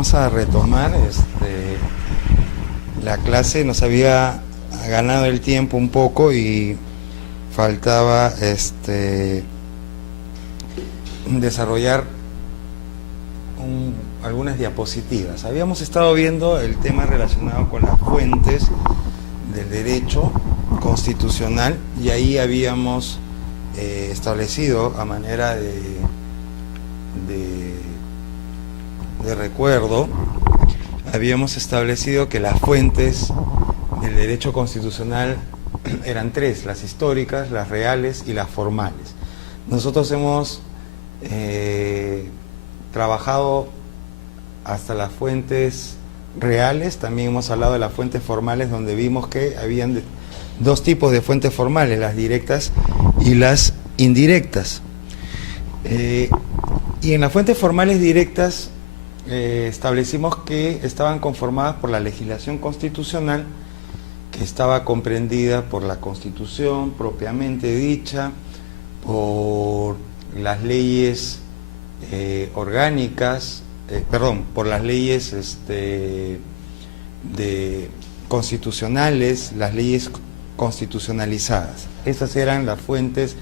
Vamos a retomar la clase. Nos había ganado el tiempo un poco y faltaba desarrollar algunas diapositivas. Habíamos estado viendo el tema relacionado con las fuentes del derecho constitucional y ahí habíamos establecido a manera de recuerdo, habíamos establecido que las fuentes del derecho constitucional eran tres: las históricas, las reales y las formales. Nosotros hemos trabajado hasta las fuentes reales, también hemos hablado de las fuentes formales, donde vimos que habían dos tipos de fuentes formales: las directas y las indirectas. Y en las fuentes formales directas establecimos que estaban conformadas por la legislación constitucional, que estaba comprendida por la Constitución propiamente dicha, por las leyes orgánicas, por las leyes constitucionales, las leyes constitucionalizadas. Esas eran las fuentes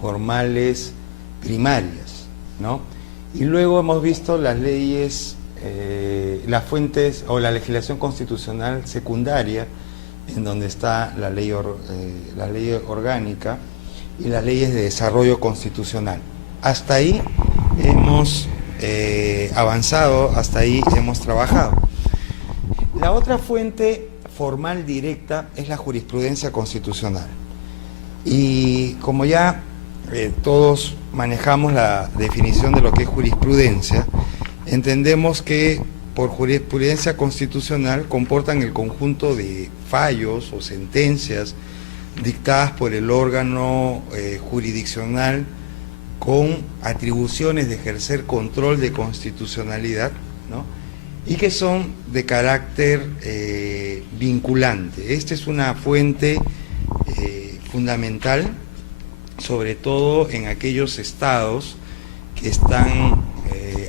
formales primarias, ¿no? Y luego hemos visto las leyes, las fuentes o la legislación constitucional secundaria, en donde está la ley orgánica y las leyes de desarrollo constitucional. Hasta ahí hemos avanzado, hasta ahí hemos trabajado. La otra fuente formal directa es la jurisprudencia constitucional. Y como ya todos manejamos la definición de lo que es jurisprudencia, entendemos que por jurisprudencia constitucional comportan el conjunto de fallos o sentencias dictadas por el órgano jurisdiccional con atribuciones de ejercer control de constitucionalidad, ¿no? Y que son de carácter vinculante. Esta es una fuente fundamental, sobre todo en aquellos estados que están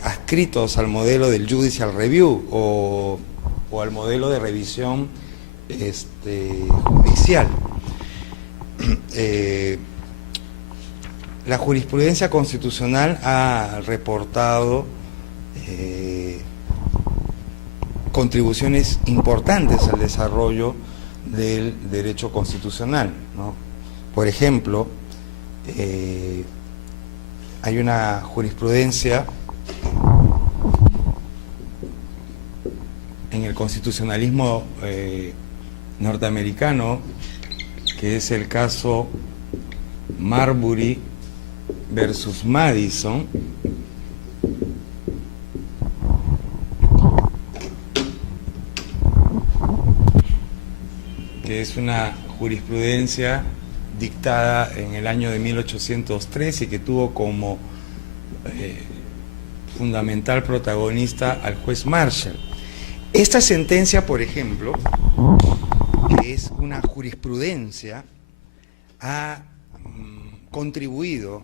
adscritos al modelo del judicial review o al modelo de revisión judicial. La jurisprudencia constitucional ha reportado contribuciones importantes al desarrollo del derecho constitucional, ¿no? Por ejemplo, hay una jurisprudencia en el constitucionalismo norteamericano, que es el caso Marbury versus Madison, que es una jurisprudencia dictada en el año de 1803 y que tuvo como fundamental protagonista al juez Marshall. Esta sentencia, por ejemplo, que es una jurisprudencia, ha contribuido,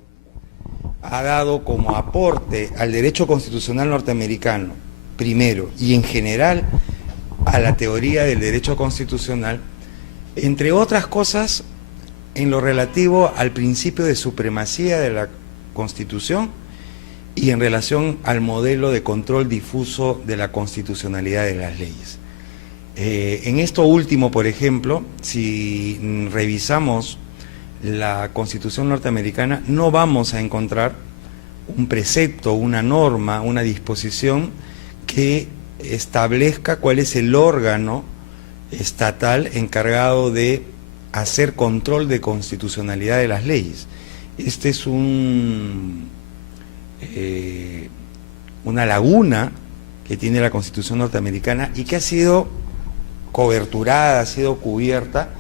ha dado como aporte al derecho constitucional norteamericano, primero, y en general a la teoría del derecho constitucional, entre otras cosas, en lo relativo al principio de supremacía de la Constitución y en relación al modelo de control difuso de la constitucionalidad de las leyes. En esto último, por ejemplo, si revisamos la Constitución norteamericana, no vamos a encontrar un precepto, una norma, una disposición que establezca cuál es el órgano estatal encargado de hacer control de constitucionalidad de las leyes. Este es una laguna que tiene la Constitución norteamericana y que ha sido coberturada, ha sido cubierta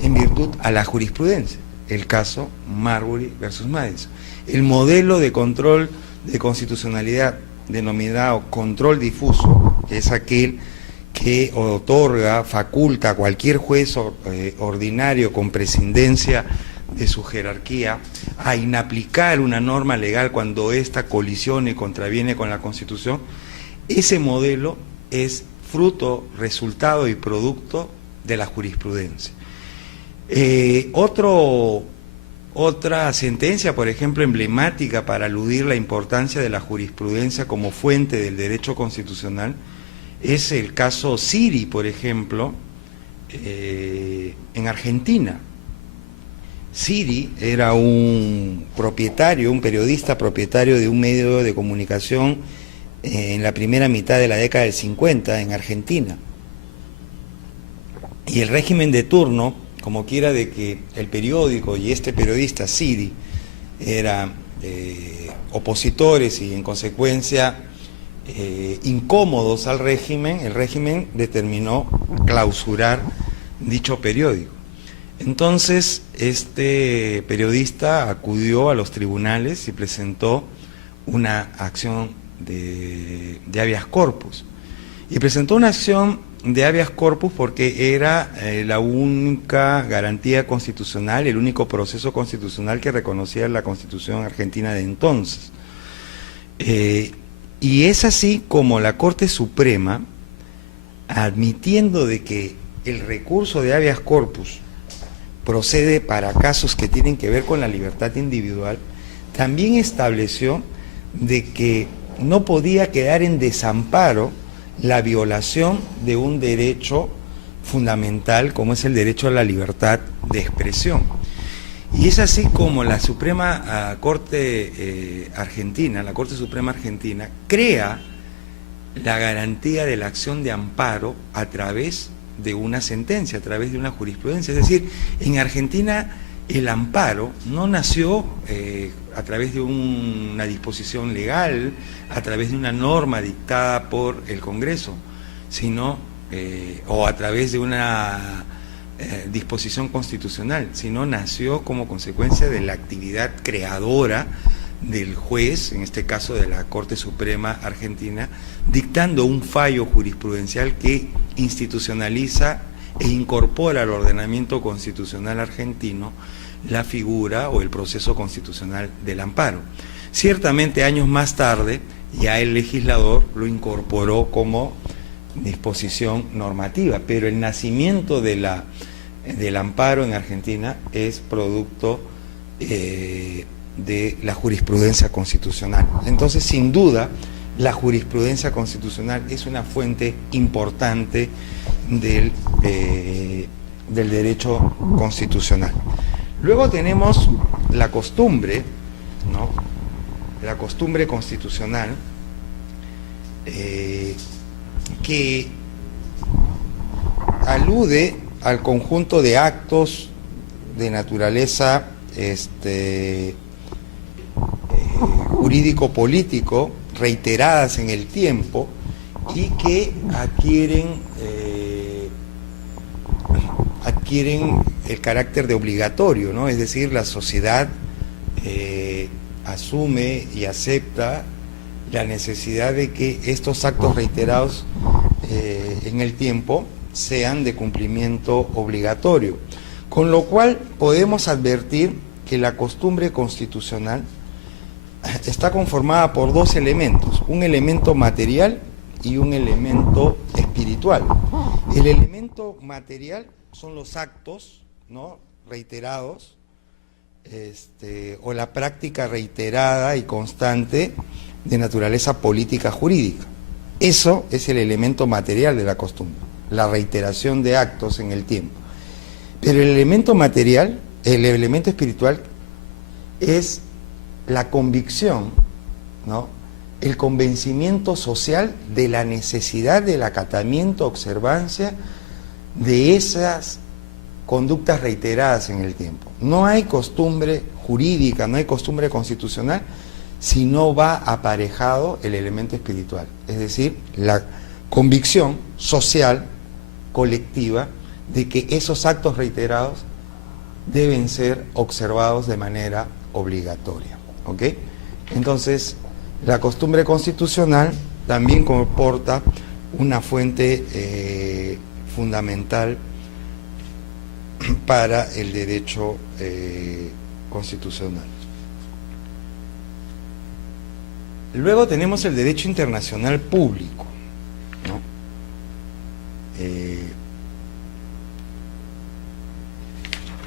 en virtud a la jurisprudencia, el caso Marbury versus Madison. El modelo de control de constitucionalidad denominado control difuso, que es aquel que otorga, faculta a cualquier juez ordinario con prescindencia de su jerarquía a inaplicar una norma legal cuando ésta colisione y contraviene con la Constitución, ese modelo es fruto, resultado y producto de la jurisprudencia. Otra sentencia, por ejemplo, emblemática para aludir la importancia de la jurisprudencia como fuente del derecho constitucional, es el caso Siri, por ejemplo, en Argentina. Siri era un periodista propietario de un medio de comunicación en la primera mitad de la década del 50 en Argentina. Y el régimen de turno, como quiera de que el periódico y este periodista Siri eran opositores y en consecuencia incómodos al régimen, el régimen determinó clausurar dicho periódico. Entonces este periodista acudió a los tribunales y presentó una acción de habeas corpus. Y presentó una acción de habeas corpus porque era la única garantía constitucional, el único proceso constitucional que reconocía la Constitución argentina de entonces. Y es así como la Corte Suprema, admitiendo de que el recurso de habeas corpus procede para casos que tienen que ver con la libertad individual, también estableció de que no podía quedar en desamparo la violación de un derecho fundamental como es el derecho a la libertad de expresión. Y es así como la Suprema Corte Argentina, la Corte Suprema Argentina, crea la garantía de la acción de amparo a través de una sentencia, a través de una jurisprudencia. Es decir, en Argentina el amparo no nació a través de una disposición legal, a través de una norma dictada por el Congreso, sino, o a través de una disposición constitucional, sino nació como consecuencia de la actividad creadora del juez, en este caso de la Corte Suprema Argentina, dictando un fallo jurisprudencial que institucionaliza e incorpora al ordenamiento constitucional argentino la figura o el proceso constitucional del amparo. Ciertamente años más tarde ya el legislador lo incorporó como disposición normativa, pero el nacimiento del amparo en Argentina es producto de la jurisprudencia constitucional. Entonces, sin duda, la jurisprudencia constitucional es una fuente importante del derecho constitucional. Luego tenemos la costumbre, ¿no? La costumbre constitucional, que alude al conjunto de actos de naturaleza jurídico-político reiteradas en el tiempo y que adquieren el carácter de obligatorio, ¿no? Es decir, la sociedad asume y acepta la necesidad de que estos actos reiterados en el tiempo sean de cumplimiento obligatorio. Con lo cual podemos advertir que la costumbre constitucional está conformada por dos elementos, un elemento material y un elemento espiritual. El elemento material son los actos, ¿no?, reiterados, o la práctica reiterada y constante de naturaleza política jurídica. Eso es el elemento material de la costumbre, la reiteración de actos en el tiempo. Pero el elemento material, el elemento espiritual, es la convicción, ¿no?, el convencimiento social de la necesidad del acatamiento, observancia de esas conductas reiteradas en el tiempo. No hay costumbre jurídica, no hay costumbre constitucional si no va aparejado el elemento espiritual, es decir, la convicción social, colectiva, de que esos actos reiterados deben ser observados de manera obligatoria. ¿Ok? Entonces, la costumbre constitucional también comporta una fuente fundamental para el derecho constitucional. Luego tenemos el derecho internacional público, ¿no?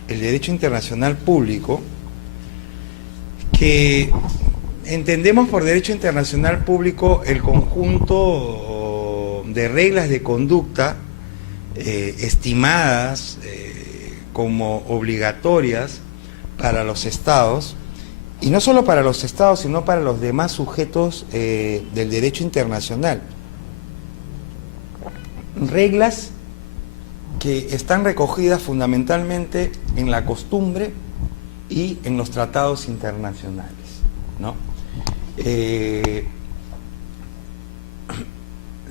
El derecho internacional público, que entendemos por derecho internacional público el conjunto de reglas de conducta estimadas como obligatorias para los estados, y no solo para los estados, sino para los demás sujetos del derecho internacional. Reglas que están recogidas fundamentalmente en la costumbre y en los tratados internacionales, ¿no?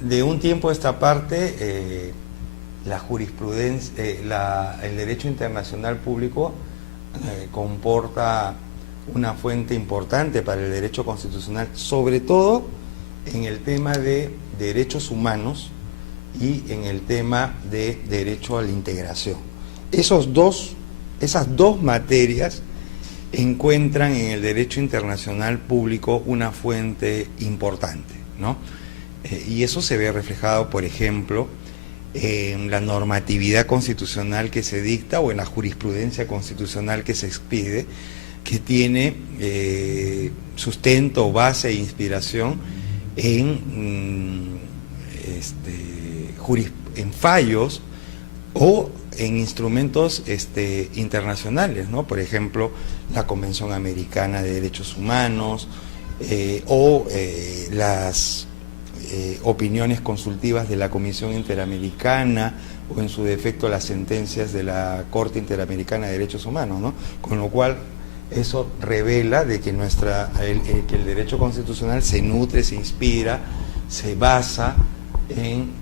De un tiempo a esta parte, la jurisprudencia, el derecho internacional público comporta una fuente importante para el derecho constitucional, sobre todo en el tema de derechos humanos y en el tema de derecho a la integración. Esas dos materias encuentran en el derecho internacional público una fuente importante, ¿no? Y eso se ve reflejado, por ejemplo, en la normatividad constitucional que se dicta o en la jurisprudencia constitucional que se expide, que tiene sustento, base e inspiración en fallos o en instrumentos internacionales, ¿no? Por ejemplo, la Convención Americana de Derechos Humanos o las opiniones consultivas de la Comisión Interamericana, o en su defecto las sentencias de la Corte Interamericana de Derechos Humanos, ¿no? Con lo cual eso revela de que que el derecho constitucional se nutre, se inspira, se basa en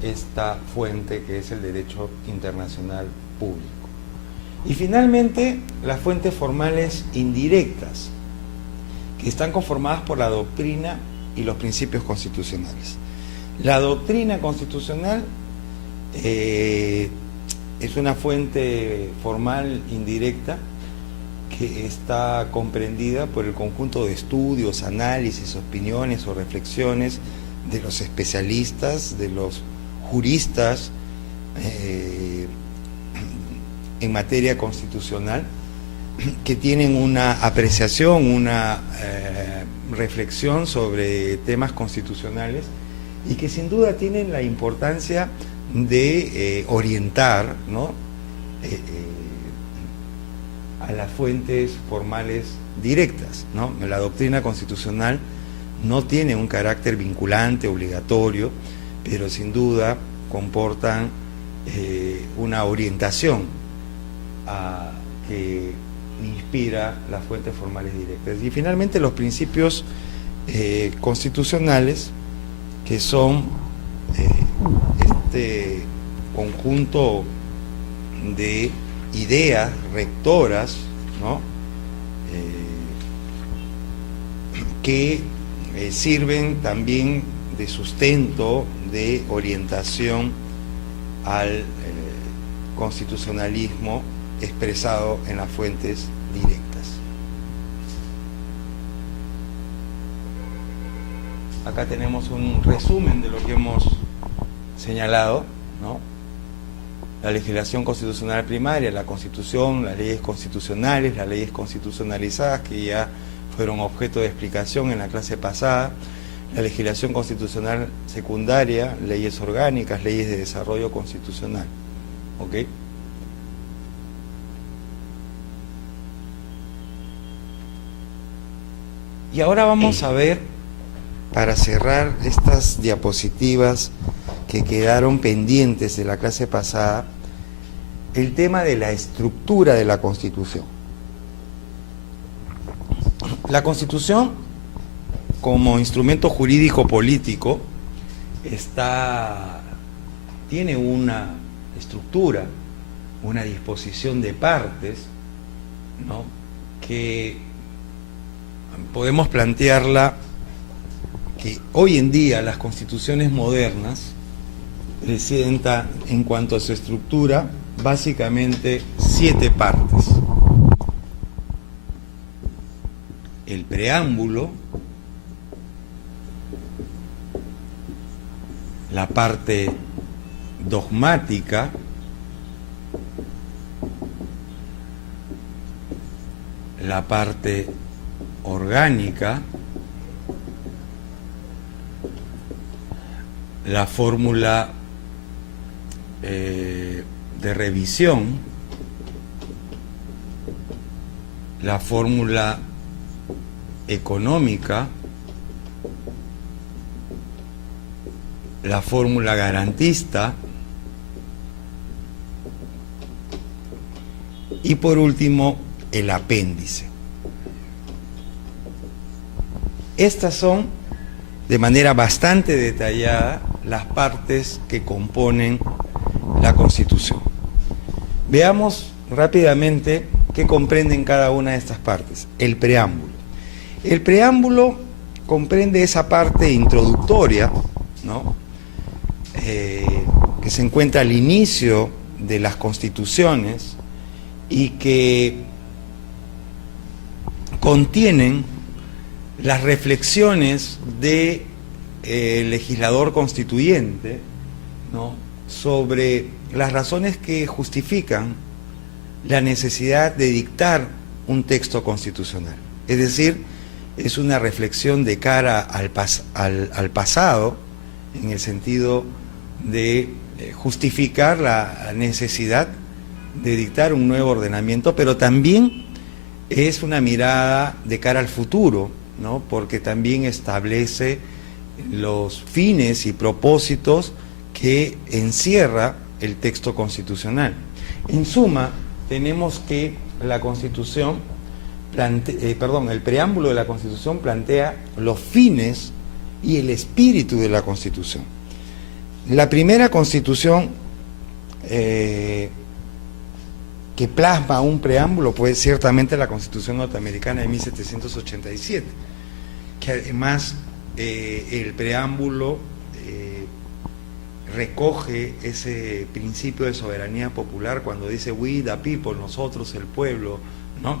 esta fuente que es el derecho internacional público. Y finalmente, las fuentes formales indirectas, que están conformadas por la doctrina y los principios constitucionales. La doctrina constitucional es una fuente formal indirecta que está comprendida por el conjunto de estudios, análisis, opiniones o reflexiones de los especialistas, de los juristas en materia constitucional, que tienen una apreciación, una reflexión sobre temas constitucionales y que sin duda tienen la importancia de orientar, ¿no? A las fuentes formales directas, ¿no? La doctrina constitucional no tiene un carácter vinculante, obligatorio, pero sin duda comportan una orientación que inspira las fuentes formales directas. Y finalmente los principios constitucionales, que son este conjunto de ideas rectoras, ¿no? Que sirven también de sustento, de orientación al constitucionalismo expresado en las fuentes directas. Acá tenemos un resumen de lo que hemos señalado, ¿no? La legislación constitucional primaria, la Constitución, las leyes constitucionales, las leyes constitucionalizadas, que ya fueron objeto de explicación en la clase pasada, la legislación constitucional secundaria, leyes orgánicas, leyes de desarrollo constitucional. ¿Ok? Y ahora vamos a ver, para cerrar estas diapositivas que quedaron pendientes de la clase pasada, el tema de la estructura de la Constitución. La Constitución, como instrumento jurídico político, tiene una estructura, una disposición de partes, ¿no? Que podemos plantearla que hoy en día las constituciones modernas presentan, en cuanto a su estructura, básicamente 7 partes. El preámbulo, la parte dogmática, la parte orgánica, la fórmula de revisión, la fórmula económica, la fórmula garantista y por último el apéndice. Estas son, de manera bastante detallada, las partes que componen la Constitución. Veamos rápidamente qué comprenden cada una de estas partes. El preámbulo. El preámbulo comprende esa parte introductoria, ¿no? Que se encuentra al inicio de las constituciones y que contienen las reflexiones del legislador constituyente, ¿no?, sobre las razones que justifican la necesidad de dictar un texto constitucional. Es decir, es una reflexión de cara al pasado, en el sentido de justificar la necesidad de dictar un nuevo ordenamiento, pero también es una mirada de cara al futuro, ¿no?, porque también establece los fines y propósitos que encierra el texto constitucional. En suma, tenemos que la Constitución el preámbulo de la Constitución plantea los fines y el espíritu de la Constitución. La primera Constitución que plasma un preámbulo fue ciertamente la Constitución norteamericana de 1787, que además el preámbulo recoge ese principio de soberanía popular cuando dice we the people, nosotros el pueblo, ¿no?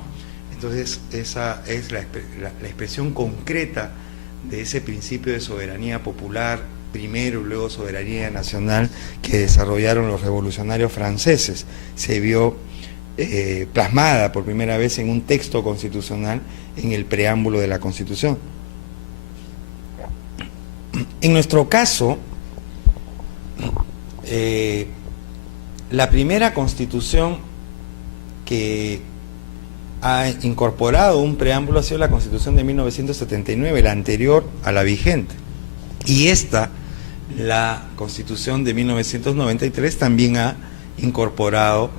Entonces esa es la expresión concreta de ese principio de soberanía popular, primero y luego soberanía nacional, que desarrollaron los revolucionarios franceses. Se vio plasmada por primera vez en un texto constitucional en el preámbulo de la Constitución. En nuestro caso, la primera Constitución que ha incorporado un preámbulo ha sido la Constitución de 1979, la anterior a la vigente. Y esta, la Constitución de 1993, también ha incorporado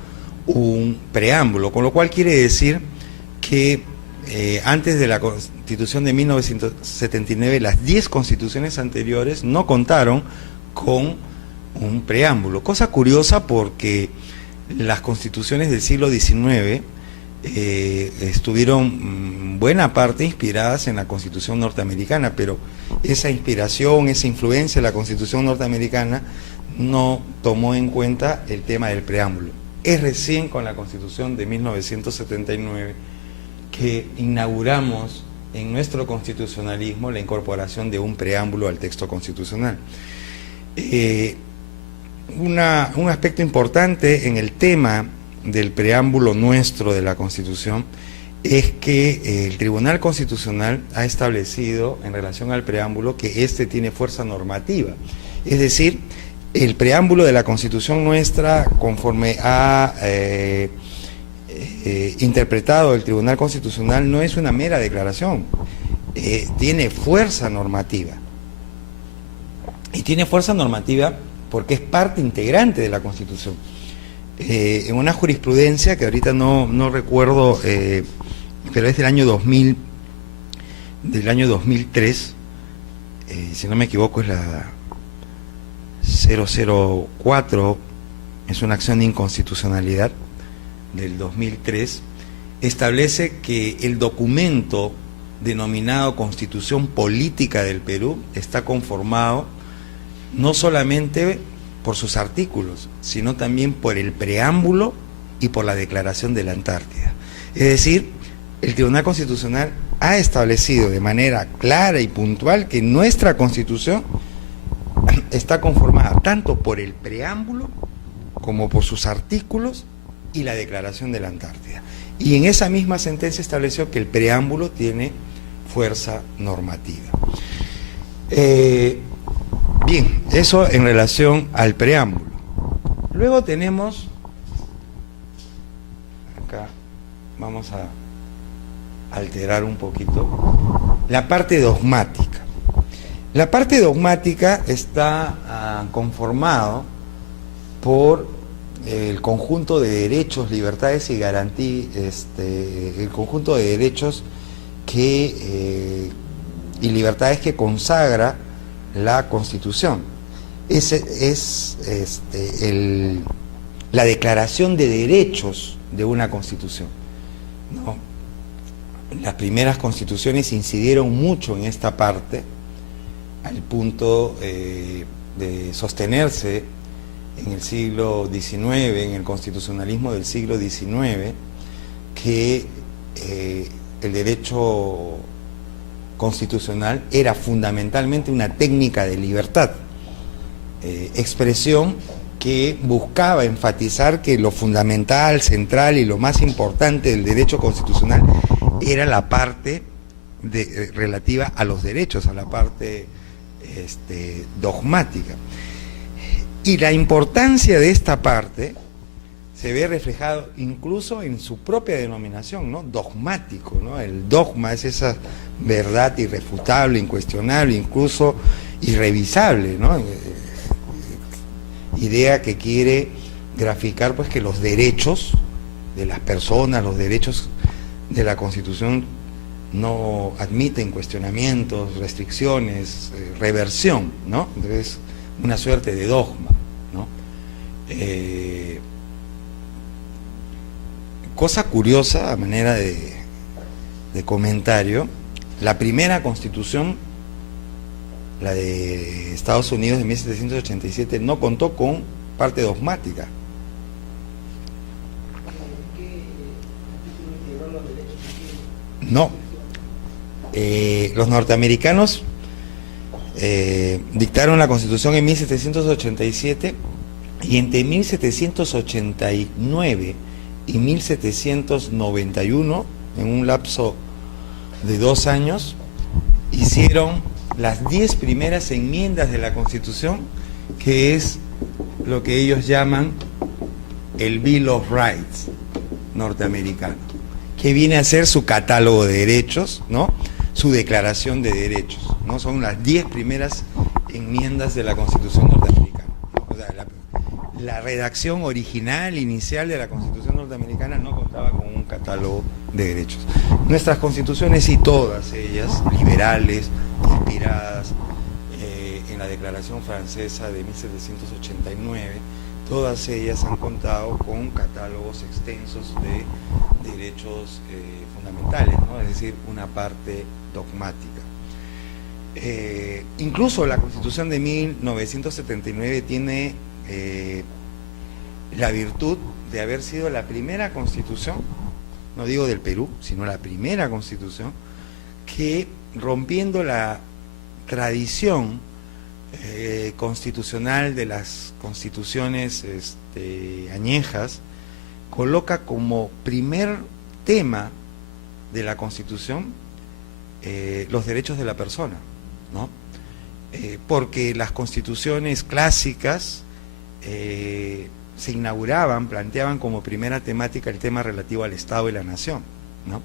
un preámbulo, con lo cual quiere decir que antes de la Constitución de 1979, las 10 constituciones anteriores no contaron con un preámbulo. Cosa curiosa porque las constituciones del siglo XIX estuvieron buena parte inspiradas en la Constitución norteamericana, pero esa inspiración, esa influencia de la Constitución norteamericana no tomó en cuenta el tema del preámbulo. Es recién con la Constitución de 1979 que inauguramos en nuestro constitucionalismo la incorporación de un preámbulo al texto constitucional. Un aspecto importante en el tema del preámbulo nuestro de la Constitución es que el Tribunal Constitucional ha establecido en relación al preámbulo que éste tiene fuerza normativa. Es decir, el preámbulo de la Constitución nuestra, conforme ha interpretado el Tribunal Constitucional, no es una mera declaración, tiene fuerza normativa. Y tiene fuerza normativa porque es parte integrante de la Constitución. En una jurisprudencia que ahorita no recuerdo, pero es del año 2003, si no me equivoco es la 004, es una acción de inconstitucionalidad del 2003, establece que el documento denominado Constitución Política del Perú está conformado no solamente por sus artículos, sino también por el preámbulo y por la Declaración de la Antártida. Es decir, el Tribunal Constitucional ha establecido de manera clara y puntual que nuestra Constitución está conformada tanto por el preámbulo como por sus artículos y la Declaración de la Antártida. Y en esa misma sentencia estableció que el preámbulo tiene fuerza normativa. Bien, eso en relación al preámbulo. Luego tenemos, acá vamos a alterar un poquito, la parte dogmática. La parte dogmática está conformado por el conjunto de derechos, libertades y garantías, el conjunto de derechos y libertades que consagra la Constitución. Ese es la declaración de derechos de una Constitución, ¿no? Las primeras constituciones incidieron mucho en esta parte, al punto de sostenerse en el siglo XIX, en el constitucionalismo del siglo XIX, que el derecho constitucional era fundamentalmente una técnica de libertad, expresión que buscaba enfatizar que lo fundamental, central y lo más importante del derecho constitucional era la parte relativa a los derechos, a la parte dogmática. Y la importancia de esta parte se ve reflejado incluso en su propia denominación, ¿no? Dogmático, ¿no? El dogma es esa verdad irrefutable, incuestionable, incluso irrevisable, ¿no? Idea que quiere graficar pues que los derechos de las personas, los derechos de la Constitución no admiten cuestionamientos, restricciones, reversión, ¿no? Entonces, una suerte de dogma, ¿no? Cosa curiosa, a manera de comentario, la primera Constitución, la de Estados Unidos de 1787, no contó con parte dogmática. No. Los norteamericanos dictaron la Constitución en 1787 y entre 1789 y 1791, en un lapso de 2 años, hicieron las 10 primeras enmiendas de la Constitución, que es lo que ellos llaman el Bill of Rights norteamericano, que viene a ser su catálogo de derechos, ¿no? Su declaración de derechos, ¿no? Son las 10 primeras enmiendas de la Constitución norteamericana. O sea, la redacción original, inicial de la Constitución norteamericana no contaba con un catálogo de derechos. Nuestras constituciones, y todas ellas, liberales, inspiradas en la Declaración Francesa de 1789, todas ellas han contado con catálogos extensos de derechos fundamentales, ¿no? Es decir, una parte dogmática. Incluso la Constitución de 1979 tiene la virtud de haber sido la primera Constitución, no digo del Perú, sino la primera Constitución que, rompiendo la tradición constitucional de las constituciones añejas, coloca como primer tema de la Constitución los derechos de la persona, ¿no? Porque las constituciones clásicas se inauguraban, planteaban como primera temática el tema relativo al Estado y la nación, ¿no?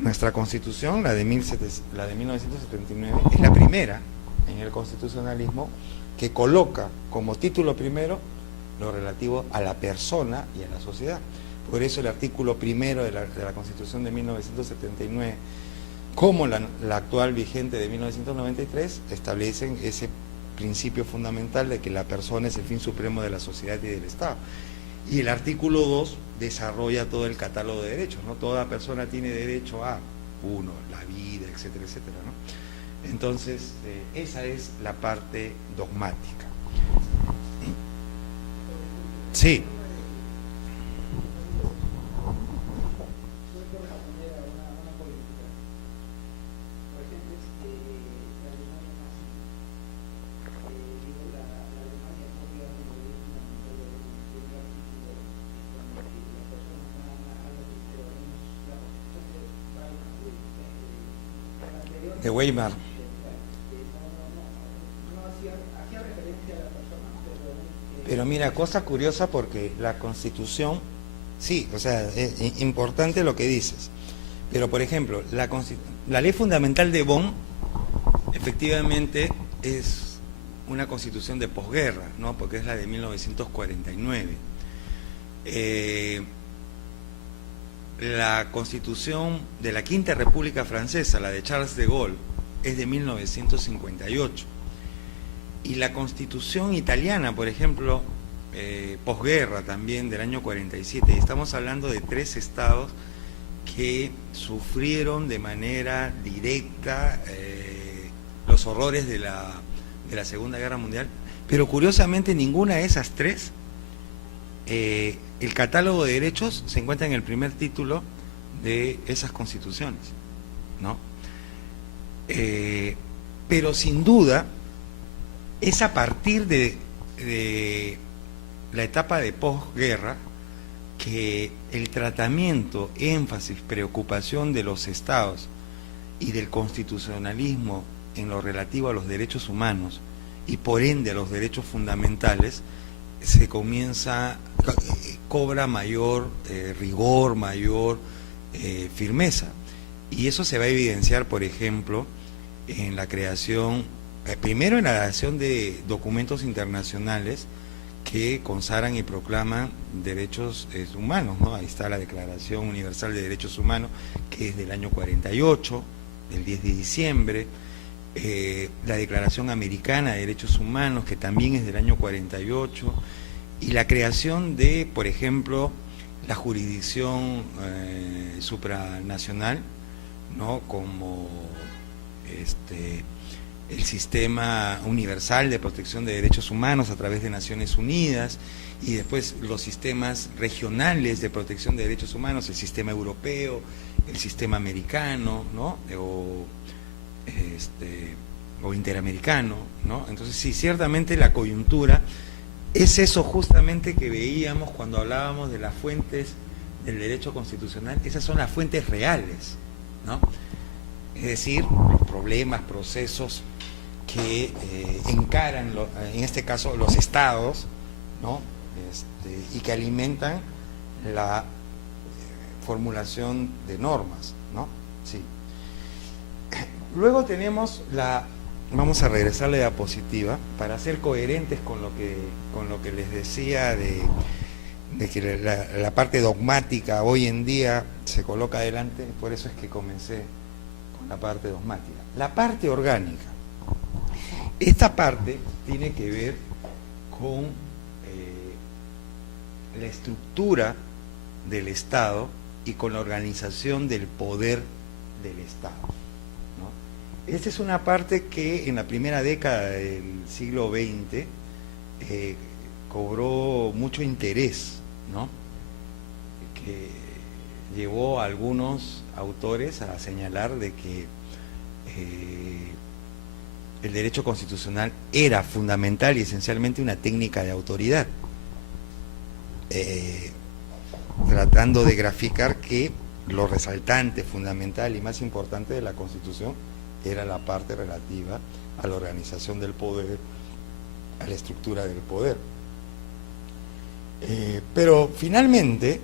Nuestra Constitución, la de 1979, es la primera en el constitucionalismo que coloca como título primero lo relativo a la persona y a la sociedad. Por eso el artículo primero de la Constitución de 1979, como la actual vigente de 1993, establecen ese principio fundamental de que la persona es el fin supremo de la sociedad y del Estado. Y el artículo 2 desarrolla todo el catálogo de derechos, ¿no? Toda persona tiene derecho a, uno, la vida, etcétera, etcétera, ¿no? Entonces, esa es la parte dogmática. Sí. de Weimar. Pero mira, cosa curiosa porque la Constitución, sí, o sea, es importante lo que dices, pero por ejemplo, la Ley Fundamental de Bonn efectivamente es una Constitución de posguerra, ¿no? Porque es la de 1949. La Constitución de la Quinta República Francesa, la de Charles de Gaulle, es de 1958. Y la Constitución italiana, por ejemplo, posguerra también, del año 47. Estamos hablando de 3 estados que sufrieron de manera directa los horrores de la Segunda Guerra Mundial, pero curiosamente ninguna de esas 3, el catálogo de derechos se encuentra en el primer título de esas constituciones, ¿no? Pero sin duda es a partir de la etapa de posguerra que el tratamiento, énfasis, preocupación de los estados y del constitucionalismo en lo relativo a los derechos humanos y por ende a los derechos fundamentales cobra mayor rigor, mayor firmeza. Y eso se va a evidenciar, por ejemplo, en la creación, primero en la creación de documentos internacionales que consagran y proclaman derechos humanos, ¿no? Ahí está la Declaración Universal de Derechos Humanos, que es del año 48, del 10 de diciembre, la Declaración Americana de Derechos Humanos, que también es del año 48, y la creación de, por ejemplo, la jurisdicción supranacional, ¿no? Como el Sistema Universal de Protección de Derechos Humanos a través de Naciones Unidas, y después los sistemas regionales de protección de derechos humanos, el sistema europeo, el sistema americano, ¿no? O interamericano, ¿no? Entonces sí, ciertamente la coyuntura es eso justamente que veíamos cuando hablábamos de las fuentes del derecho constitucional. Esas son las fuentes reales, ¿no? Es decir, los problemas, procesos que encaran, en este caso, los estados, ¿no? Y que alimentan la formulación de normas, ¿no? Sí. Luego tenemos vamos a regresar a la diapositiva para ser coherentes con lo que les decía de que la parte dogmática hoy en día se coloca adelante. Por eso es que comencé con la parte dogmática. La parte orgánica. Esta parte tiene que ver con la estructura del Estado y con la organización del poder del Estado, ¿no? Esta es una parte que en la primera década del siglo XX cobró mucho interés, ¿no? Que llevó a algunos autores a señalar de que el derecho constitucional era fundamental y esencialmente una técnica de autoridad, tratando de graficar que lo resaltante, fundamental y más importante de la Constitución era la parte relativa a la organización del poder, a la estructura del poder. Pero finalmente,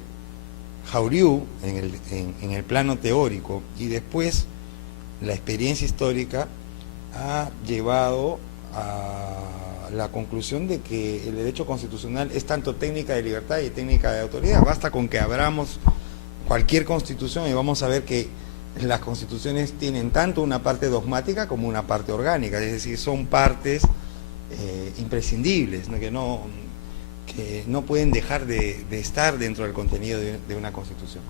Jaurriu, en el plano teórico, y después la experiencia histórica, ha llevado a la conclusión de que el derecho constitucional es tanto técnica de libertad y técnica de autoridad. Basta con que abramos cualquier constitución y vamos a ver que las constituciones tienen tanto una parte dogmática como una parte orgánica, es decir, son partes imprescindibles, ¿no? que no pueden dejar de estar dentro del contenido de una constitución.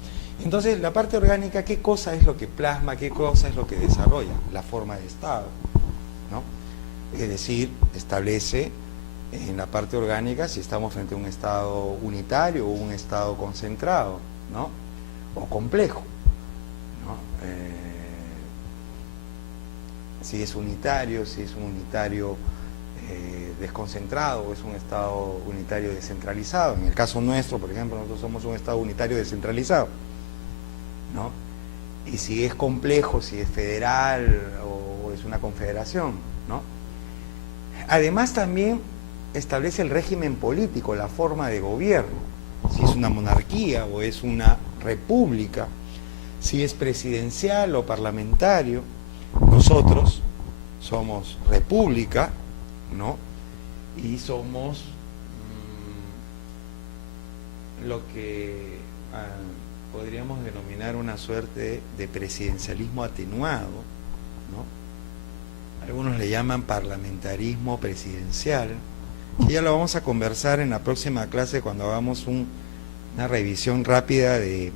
Entonces, la parte orgánica, ¿qué cosa es lo que plasma, qué cosa es lo que desarrolla? La forma de Estado, ¿no? Es decir, establece en la parte orgánica si estamos frente a un Estado unitario o un Estado concentrado, ¿no? O complejo, ¿no? Si es unitario, si es un unitario desconcentrado o es un Estado unitario descentralizado. En el caso nuestro, por ejemplo, nosotros somos un Estado unitario descentralizado, ¿no? Y si es complejo, si es federal o una confederación, ¿no? Además también establece el régimen político, la forma de gobierno, si es una monarquía o es una república, si es presidencial o parlamentario. Nosotros somos república, ¿no? Y somos lo que podríamos denominar una suerte de presidencialismo atenuado, ¿no? Algunos le llaman parlamentarismo presidencial, que ya lo vamos a conversar en la próxima clase cuando hagamos una revisión rápida de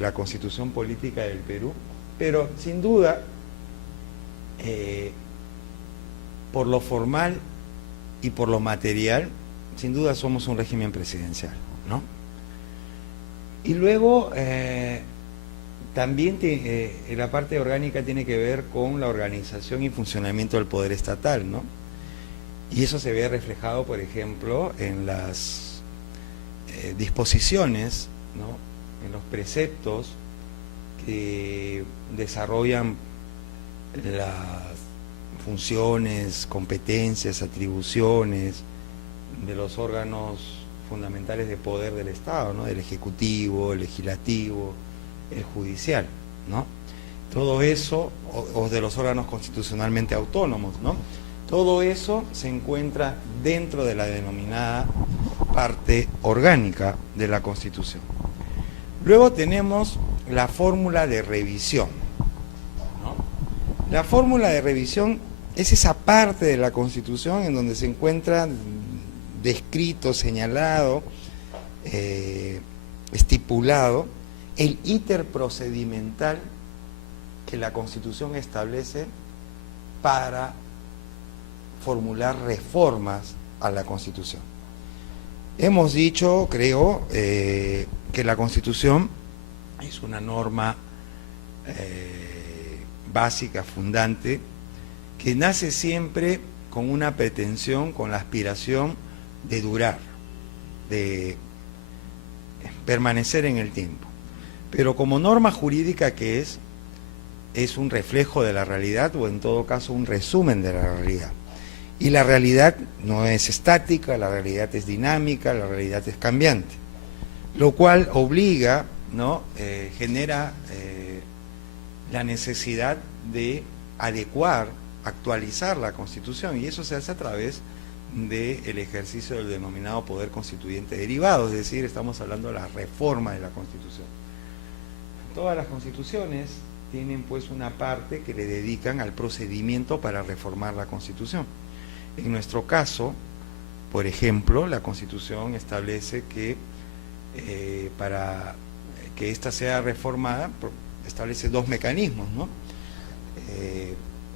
la Constitución Política del Perú, pero sin duda, por lo formal y por lo material, sin duda somos un régimen presidencial, ¿no? Y luego también la parte orgánica tiene que ver con la organización y funcionamiento del poder estatal, ¿no? Y eso se ve reflejado, por ejemplo, en las disposiciones, ¿no? En los preceptos que desarrollan las funciones, competencias, atribuciones de los órganos fundamentales de poder del Estado, ¿no? El ejecutivo, el legislativo, el judicial, ¿no? Todo eso, o de los órganos constitucionalmente autónomos, ¿no? Todo eso se encuentra dentro de la denominada parte orgánica de la Constitución. Luego tenemos la fórmula de revisión, ¿no? La fórmula de revisión es esa parte de la Constitución en donde se encuentra descrito, señalado, estipulado el íter procedimental que la Constitución establece para formular reformas a la Constitución. Hemos dicho, creo, que la Constitución es una norma básica, fundante, que nace siempre con una pretensión, con la aspiración de durar, de permanecer en el tiempo. Pero como norma jurídica que es un reflejo de la realidad, o en todo caso un resumen de la realidad. Y la realidad no es estática, la realidad es dinámica, la realidad es cambiante, lo cual obliga, ¿no? Genera la necesidad de adecuar, actualizar la Constitución, y eso se hace a través del ejercicio del denominado poder constituyente derivado, es decir, estamos hablando de la reforma de la Constitución. Todas las constituciones tienen pues una parte que le dedican al procedimiento para reformar la Constitución. En nuestro caso, por ejemplo, la Constitución establece que para que ésta sea reformada, establece dos mecanismos, ¿no?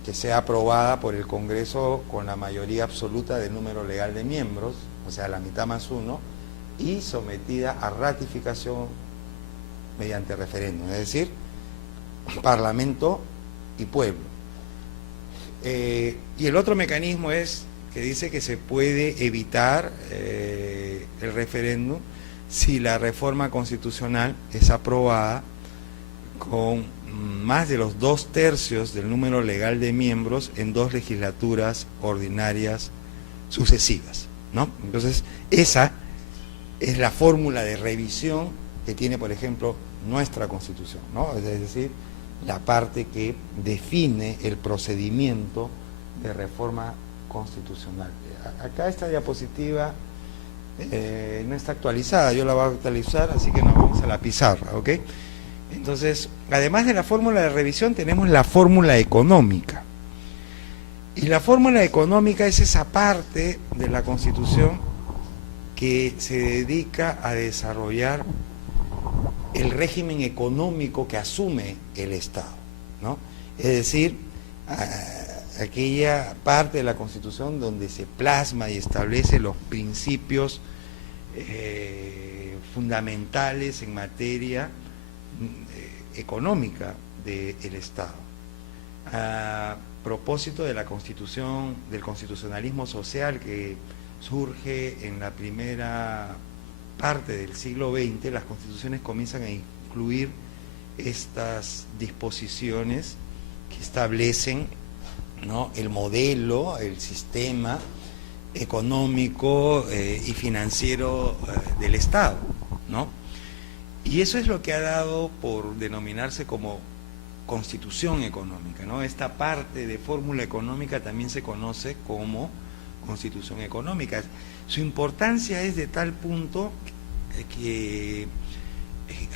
Que sea aprobada por el Congreso con la mayoría absoluta del número legal de miembros, o sea, la mitad más uno, y sometida a ratificación mediante referéndum, es decir, Parlamento y pueblo. Y el otro mecanismo es que dice que se puede evitar el referéndum si la reforma constitucional es aprobada con más de los 2/3 del número legal de miembros en 2 legislaturas ordinarias sucesivas, ¿no? Entonces, esa es la fórmula de revisión que tiene, por ejemplo, nuestra Constitución, ¿no? Es decir, la parte que define el procedimiento de reforma constitucional. Acá esta diapositiva no está actualizada, yo la voy a actualizar, así que nos vamos a la pizarra, ¿ok? Entonces, además de la fórmula de revisión, tenemos la fórmula económica. Y la fórmula económica es esa parte de la Constitución que se dedica a desarrollar el régimen económico que asume el Estado, ¿no? Es decir, aquella parte de la Constitución donde se plasma y establece los principios fundamentales en materia económica del Estado. A propósito de la Constitución, del constitucionalismo social que surge en la primera parte del siglo XX, las constituciones comienzan a incluir estas disposiciones que establecen, ¿no?, el modelo, el sistema económico y financiero del Estado, ¿no? Y eso es lo que ha dado por denominarse como constitución económica, ¿no? Esta parte de fórmula económica también se conoce como constitución económica. Su importancia es de tal punto que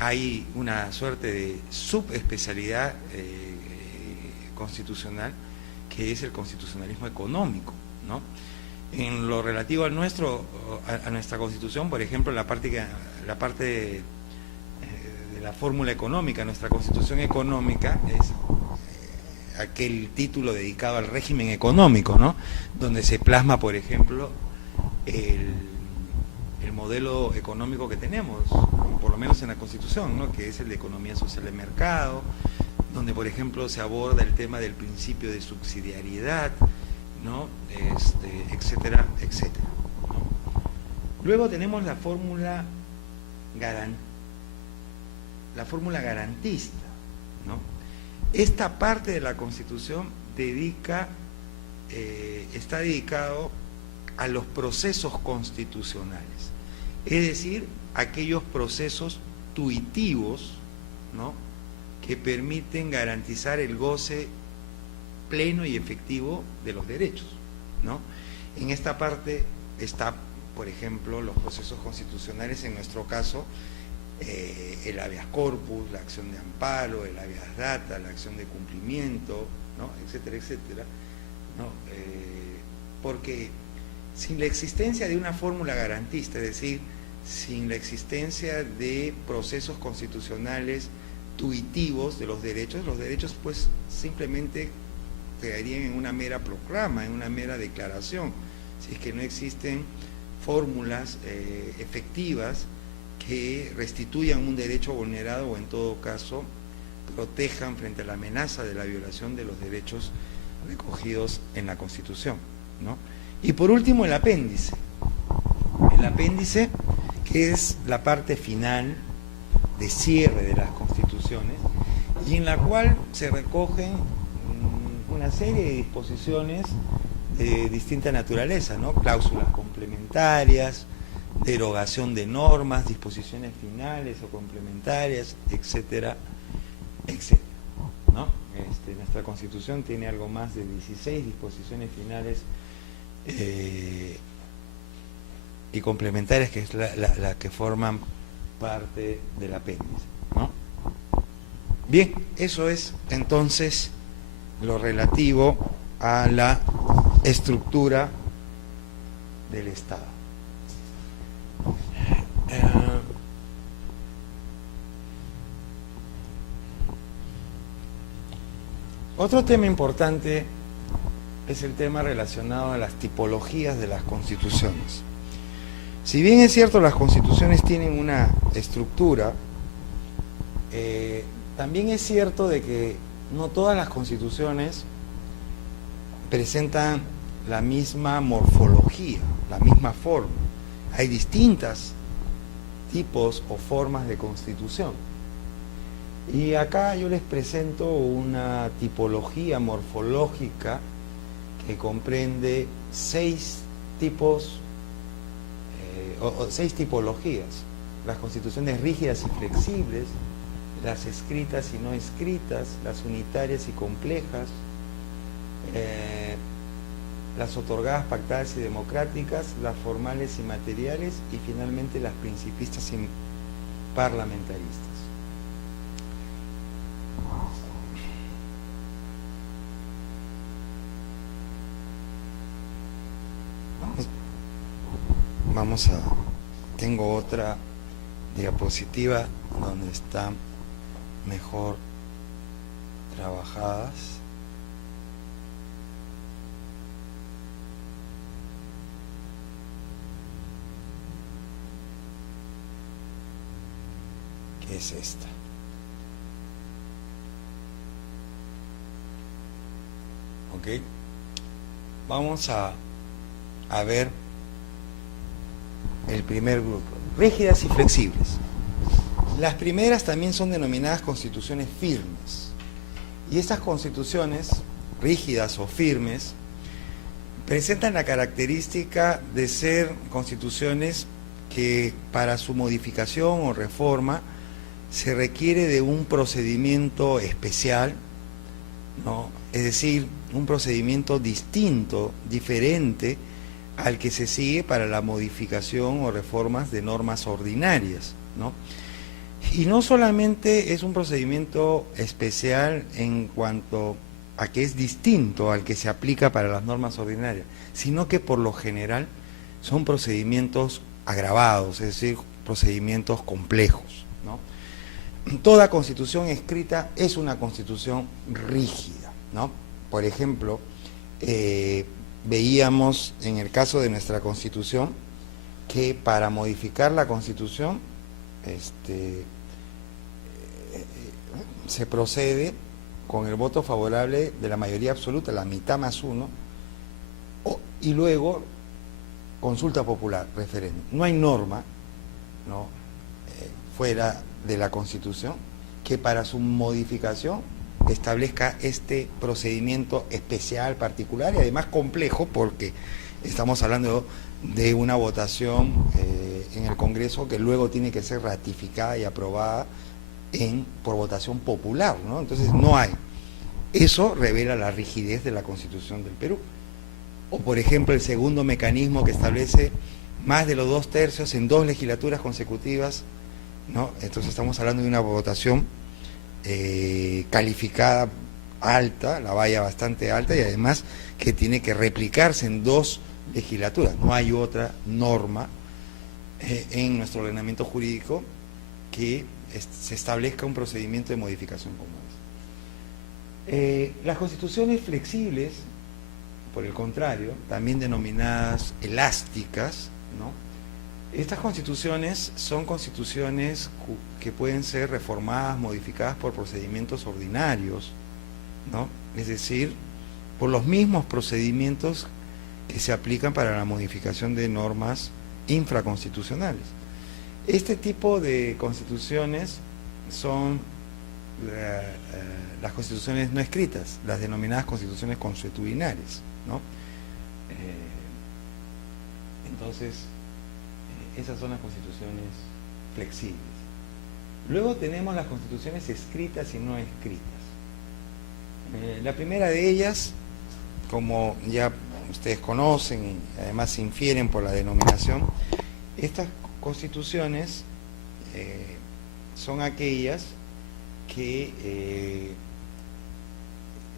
hay una suerte de subespecialidad constitucional que es el constitucionalismo económico, ¿no? En lo relativo al a nuestra Constitución, por ejemplo, la parte de la fórmula económica, nuestra Constitución económica es aquel título dedicado al régimen económico, ¿no?, donde se plasma, por ejemplo, el modelo económico que tenemos, por lo menos en la Constitución, ¿no?, que es el de economía social de mercado, donde, por ejemplo, se aborda el tema del principio de subsidiariedad, ¿no?, etcétera, etcétera, ¿no? Luego tenemos la fórmula garantista, ¿no? Esta parte de la Constitución está dedicado a los procesos constitucionales, es decir, aquellos procesos tuitivos, ¿no?, que permiten garantizar el goce pleno y efectivo de los derechos, ¿no? En esta parte está, por ejemplo, los procesos constitucionales, en nuestro caso, el habeas corpus, la acción de amparo, el habeas data, la acción de cumplimiento, ¿no?, etcétera, etcétera, ¿no? Porque sin la existencia de una fórmula garantista, es decir, sin la existencia de procesos constitucionales tuitivos de los derechos pues simplemente quedarían en una mera proclama, en una mera declaración, si es que no existen fórmulas efectivas que restituyan un derecho vulnerado o, en todo caso, protejan frente a la amenaza de la violación de los derechos recogidos en la Constitución, ¿no? Y por último, el apéndice, que es la parte final de cierre de las constituciones y en la cual se recogen una serie de disposiciones de distinta naturaleza, ¿no?, cláusulas complementarias, derogación de normas, disposiciones finales o complementarias, etcétera, etcétera, ¿no? Nuestra Constitución tiene algo más de 16 disposiciones finales y complementarias, que es la que forman parte del apéndice, ¿no? Bien, eso es entonces lo relativo a la estructura del Estado. Otro tema importante es el tema relacionado a las tipologías de las constituciones. Si bien es cierto, las constituciones tienen una estructura, también es cierto de que no todas las constituciones presentan la misma morfología, la misma forma. Hay distintos tipos o formas de constitución. Y acá yo les presento una tipología morfológica que comprende 6 tipos o 6 tipologías: las constituciones rígidas y flexibles, las escritas y no escritas, las unitarias y complejas, las otorgadas, pactadas y democráticas, las formales y materiales, y finalmente las principistas y parlamentaristas. Tengo otra diapositiva donde están mejor trabajadas. Que es esta. ¿Ok? Vamos a ver el primer grupo, rígidas y flexibles. Las primeras también son denominadas constituciones firmes, Y estas constituciones, rígidas o firmes, presentan la característica de ser constituciones que para su modificación o reforma se requiere de un procedimiento especial, ¿no? Es decir, un procedimiento distinto, diferente al que se sigue para la modificación o reformas de normas ordinarias, ¿no? Y no solamente es un procedimiento especial en cuanto a que es distinto al que se aplica para las normas ordinarias, sino que por lo general son procedimientos agravados, es decir, procedimientos complejos, ¿no? Toda constitución escrita es una constitución rígida, ¿no? Por ejemplo, veíamos en el caso de nuestra constitución que para modificar la constitución se procede con el voto favorable de la mayoría absoluta, la mitad más uno, y luego consulta popular, referéndum. No hay norma, ¿no? Fuera de la Constitución que para su modificación establezca este procedimiento especial, particular y además complejo, porque estamos hablando de una votación en el Congreso que luego tiene que ser ratificada y aprobada por votación popular, ¿no? Entonces no hay. Eso revela la rigidez de la Constitución del Perú. O por ejemplo el segundo mecanismo que establece más de los 2/3 en 2 legislaturas consecutivas, ¿no? Entonces estamos hablando de una votación calificada alta, la valla bastante alta, y además que tiene que replicarse en 2 legislaturas. No hay otra norma en nuestro ordenamiento jurídico que se establezca un procedimiento de modificación como ese. Las constituciones flexibles, por el contrario, también denominadas elásticas, ¿no? Estas constituciones son constituciones que pueden ser reformadas, modificadas por procedimientos ordinarios, ¿no? Es decir, por los mismos procedimientos que se aplican para la modificación de normas infraconstitucionales. Este tipo de constituciones son las constituciones no escritas, las denominadas constituciones consuetudinarias, ¿no? Entonces, esas son las constituciones flexibles. Luego tenemos las constituciones escritas y no escritas. La primera de ellas, como ya ustedes conocen y además se infieren por la denominación, estas constituciones son aquellas que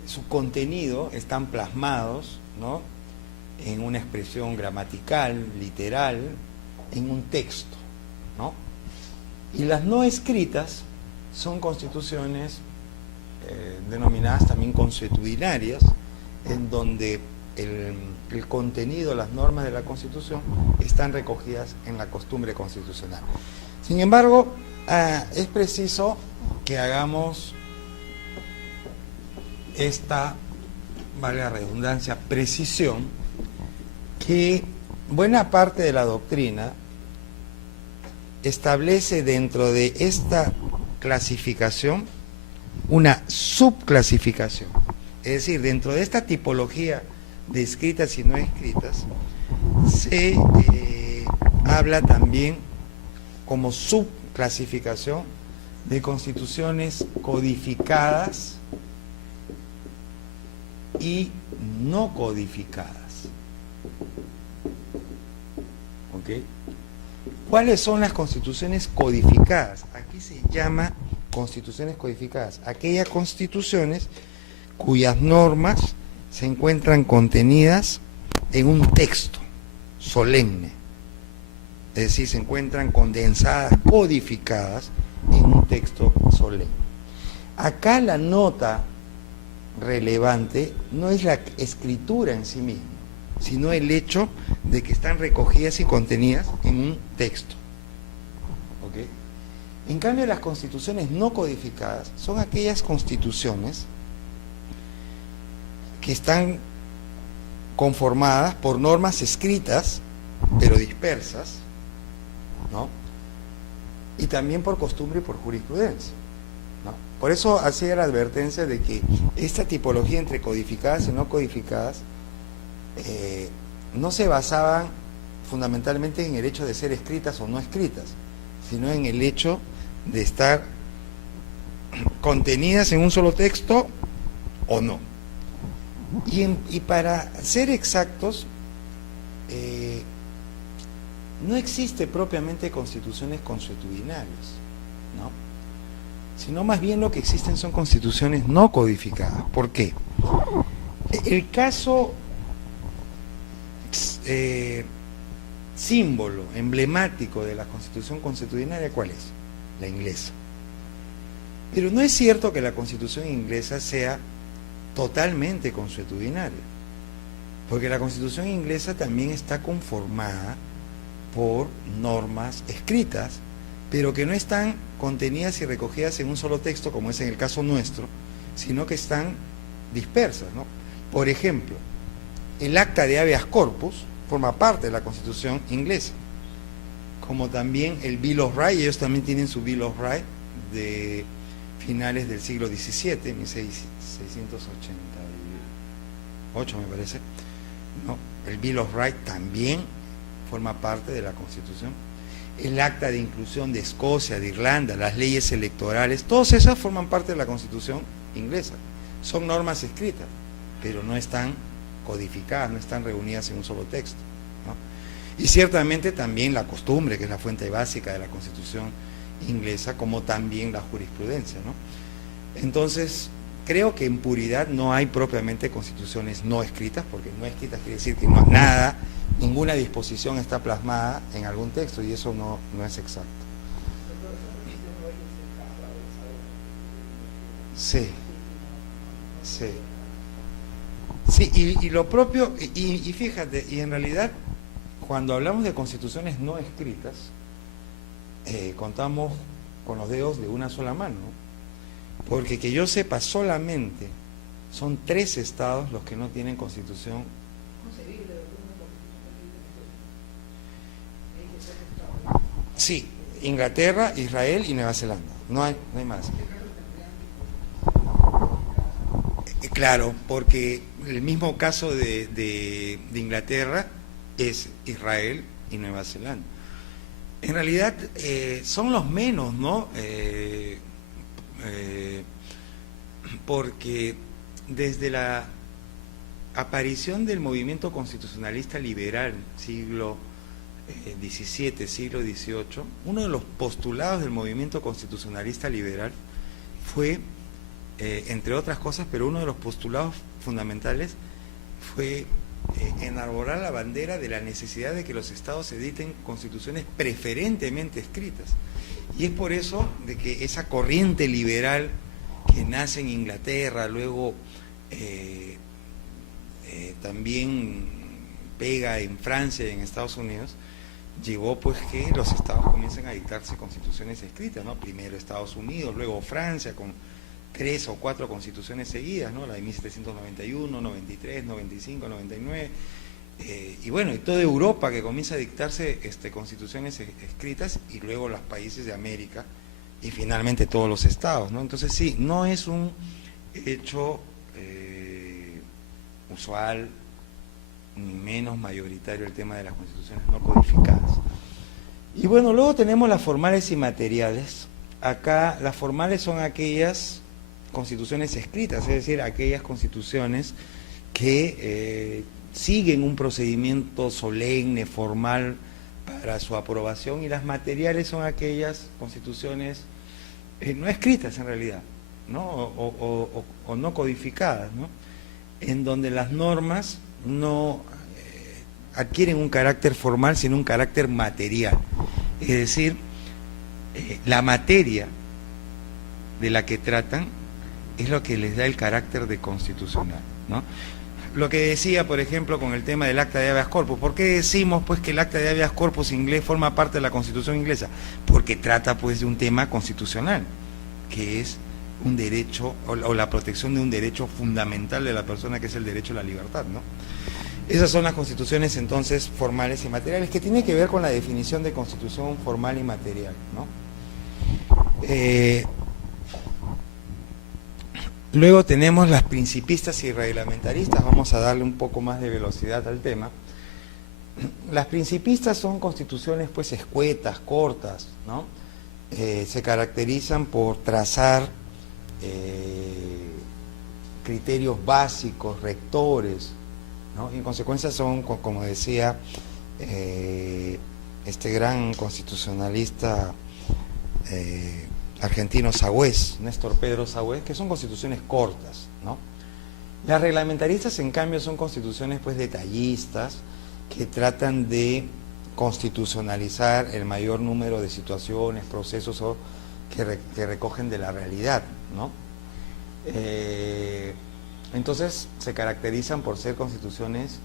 su contenido están plasmados, ¿no?, en una expresión gramatical, literal, en un texto, ¿no? Y las no escritas son constituciones denominadas también consuetudinarias, en donde el contenido, las normas de la Constitución están recogidas en la costumbre constitucional. Sin embargo, es preciso que hagamos esta, valga la redundancia, precisión, que buena parte de la doctrina establece dentro de esta clasificación una subclasificación. Es decir, dentro de esta tipología de escritas y no escritas, se habla también como subclasificación de constituciones codificadas y no codificadas. ¿Ok? ¿Cuáles son las constituciones codificadas? Aquí se llama constituciones codificadas aquellas constituciones cuyas normas se encuentran contenidas en un texto solemne, es decir, se encuentran condensadas, codificadas en un texto solemne. Acá la nota relevante no es la escritura en sí misma, sino el hecho de que están recogidas y contenidas en un texto. ¿Okay? En cambio, las constituciones no codificadas son aquellas constituciones que están conformadas por normas escritas, pero dispersas, ¿no?, y también por costumbre y por jurisprudencia. ¿no? Por eso hacía la advertencia de que esta tipología entre codificadas y no codificadas no se basaban fundamentalmente en el hecho de ser escritas o no escritas, sino en el hecho de estar contenidas en un solo texto o no. Y para ser exactos, no existe propiamente constituciones consuetudinarias, ¿no? Sino más bien lo que existen son constituciones no codificadas. ¿Por qué? El caso símbolo, emblemático de la constitución consuetudinaria, ¿cuál es? La inglesa. Pero no es cierto que la constitución inglesa sea totalmente consuetudinaria, porque la constitución inglesa también está conformada por normas escritas, pero que no están contenidas y recogidas en un solo texto, como es en el caso nuestro, sino que están dispersas, ¿no? Por ejemplo, el acta de habeas corpus forma parte de la constitución inglesa, como también el Bill of Rights. Ellos también tienen su Bill of Rights de finales del siglo XVII, 1688 me parece, ¿no? El Bill of Rights también forma parte de la Constitución. El acta de inclusión de Escocia, de Irlanda, las leyes electorales, todas esas forman parte de la Constitución inglesa. Son normas escritas, pero no están codificadas, no están reunidas en un solo texto, ¿no? Y ciertamente también la costumbre, que es la fuente básica de la Constitución inglesa, como también la jurisprudencia, ¿no? Entonces, creo que en puridad no hay propiamente constituciones no escritas, porque no escritas quiere decir que no nada, ninguna disposición está plasmada en algún texto, y eso no es exacto. Sí, sí. Sí, y lo propio, y fíjate, y en realidad, cuando hablamos de constituciones no escritas, contamos con los dedos de una sola mano, ¿no? Porque que yo sepa, solamente son 3 estados los que no tienen constitución. Sí, Inglaterra, Israel y Nueva Zelanda, no hay más. Claro, porque el mismo caso de Inglaterra es Israel y Nueva Zelanda. En realidad son los menos, ¿no? Porque desde la aparición del movimiento constitucionalista liberal, siglo XVII, siglo XVIII, uno de los postulados del movimiento constitucionalista liberal fue, entre otras cosas, pero uno de los postulados fundamentales fue enarbolar la bandera de la necesidad de que los estados editen constituciones preferentemente escritas. Y es por eso de que esa corriente liberal que nace en Inglaterra, luego también pega en Francia y en Estados Unidos, llevó pues que los estados comiencen a dictarse constituciones escritas, ¿no? Primero Estados Unidos, luego Francia con 3 o 4 constituciones seguidas, ¿no? La de 1791, 93, 95, 99, y bueno, y toda Europa que comienza a dictarse constituciones escritas, y luego los países de América, y finalmente todos los estados, ¿no? Entonces sí, no es un hecho usual, ni menos mayoritario el tema de las constituciones no codificadas. Y bueno, luego tenemos las formales y materiales. Acá las formales son aquellas constituciones escritas, es decir, aquellas constituciones que siguen un procedimiento solemne, formal, para su aprobación, y las materiales son aquellas constituciones no escritas en realidad, ¿no? O no codificadas, ¿no? En donde las normas no adquieren un carácter formal, sino un carácter material. Es decir, la materia de la que tratan es lo que les da el carácter de constitucional, ¿no? Lo que decía, por ejemplo, con el tema del acta de habeas corpus. ¿Por qué decimos pues que el acta de habeas corpus inglés forma parte de la Constitución inglesa? Porque trata pues de un tema constitucional, que es un derecho, o la protección de un derecho fundamental de la persona, que es el derecho a la libertad, ¿no? Esas son las constituciones entonces formales y materiales, que tiene que ver con la definición de constitución formal y material, ¿no? Luego tenemos las principistas y reglamentaristas. Vamos a darle un poco más de velocidad al tema. Las principistas son constituciones pues escuetas, cortas, ¿no? Se caracterizan por trazar criterios básicos, rectores, ¿no? Y en consecuencia son, como decía este gran constitucionalista argentino Sagüez, Néstor Pedro Sagüez, que son constituciones cortas, ¿no? Las reglamentaristas, en cambio, son constituciones pues detallistas, que tratan de constitucionalizar el mayor número de situaciones, procesos que recogen de la realidad, ¿no? Entonces se caracterizan por ser constituciones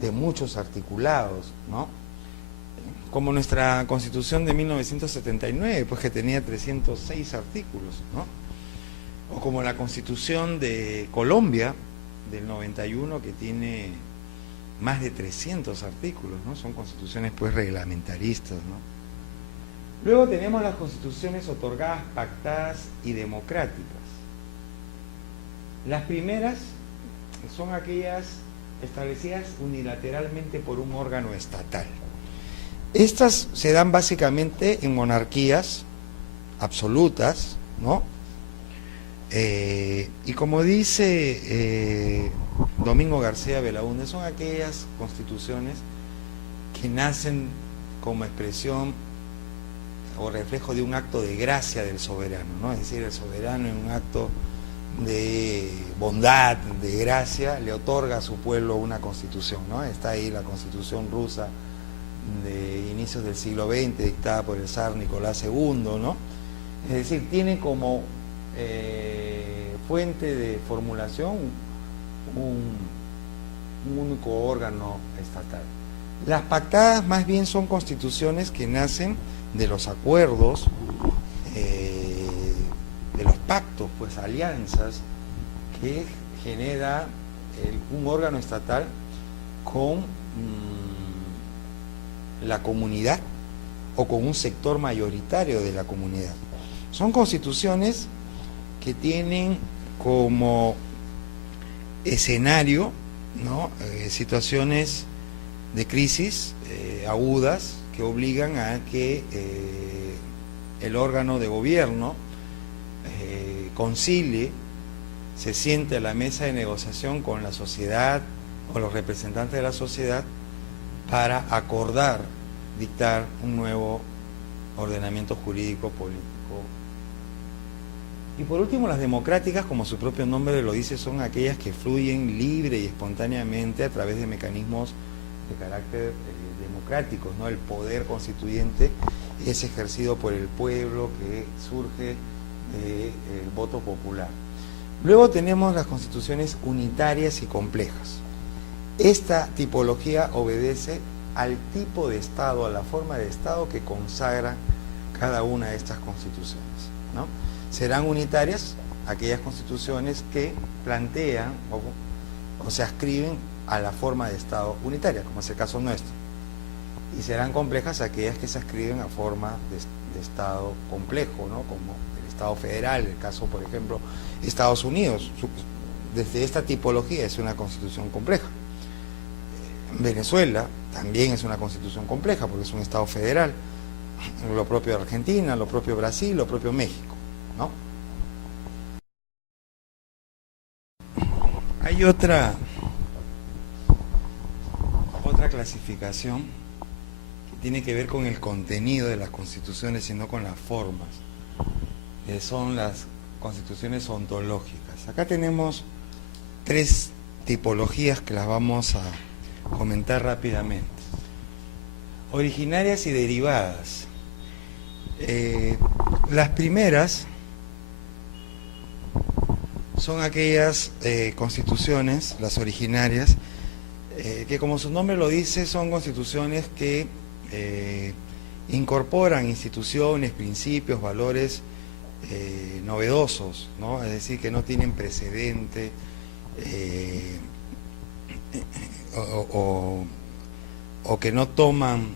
de muchos articulados, ¿no? Como nuestra Constitución de 1979, pues que tenía 306 artículos, ¿no? O como la Constitución de Colombia del 91, que tiene más de 300 artículos, ¿no? Son constituciones pues reglamentaristas, ¿no? Luego tenemos las constituciones otorgadas, pactadas y democráticas. Las primeras son aquellas establecidas unilateralmente por un órgano estatal. Estas se dan básicamente en monarquías absolutas, ¿no? Y como dice Domingo García Belaúnde, son aquellas constituciones que nacen como expresión o reflejo de un acto de gracia del soberano, ¿no? Es decir, el soberano en un acto de bondad, de gracia, le otorga a su pueblo una constitución, ¿no? Está ahí la Constitución rusa de inicios del siglo XX, dictada por el zar Nicolás II, ¿no? Es decir, tiene como fuente de formulación un único órgano estatal. Las pactadas más bien son constituciones que nacen de los acuerdos, de los pactos, pues alianzas que genera un órgano estatal con la comunidad o con un sector mayoritario de la comunidad. Son constituciones que tienen como escenario, ¿no? Situaciones de crisis agudas que obligan a que el órgano de gobierno concilie, se siente a la mesa de negociación con la sociedad o los representantes de la sociedad para acordar, dictar un nuevo ordenamiento jurídico político. Y por último, las democráticas, como su propio nombre lo dice, son aquellas que fluyen libre y espontáneamente a través de mecanismos de carácter democráticos, ¿no? El poder constituyente es ejercido por el pueblo, que surge del voto popular. Luego tenemos las constituciones unitarias y complejas. Esta tipología obedece al tipo de Estado, a la forma de Estado que consagra cada una de estas constituciones, ¿no? Serán unitarias aquellas constituciones que plantean o se adscriben a la forma de Estado unitaria, como es el caso nuestro. Y serán complejas aquellas que se adscriben a forma de Estado complejo, ¿no? Como el Estado federal, el caso, por ejemplo, Estados Unidos. Desde esta tipología es una constitución compleja. Venezuela también es una constitución compleja porque es un Estado federal. Lo propio de Argentina, lo propio Brasil, lo propio México, ¿no? Hay otra clasificación que tiene que ver con el contenido de las constituciones y no con las formas, que son las constituciones ontológicas. Acá tenemos tres tipologías que las vamos a comentar rápidamente. Originarias y derivadas. Las primeras son aquellas constituciones, las originarias, que como su nombre lo dice, son constituciones que incorporan instituciones, principios, valores novedosos, ¿no? Es decir, que no tienen precedente o que no toman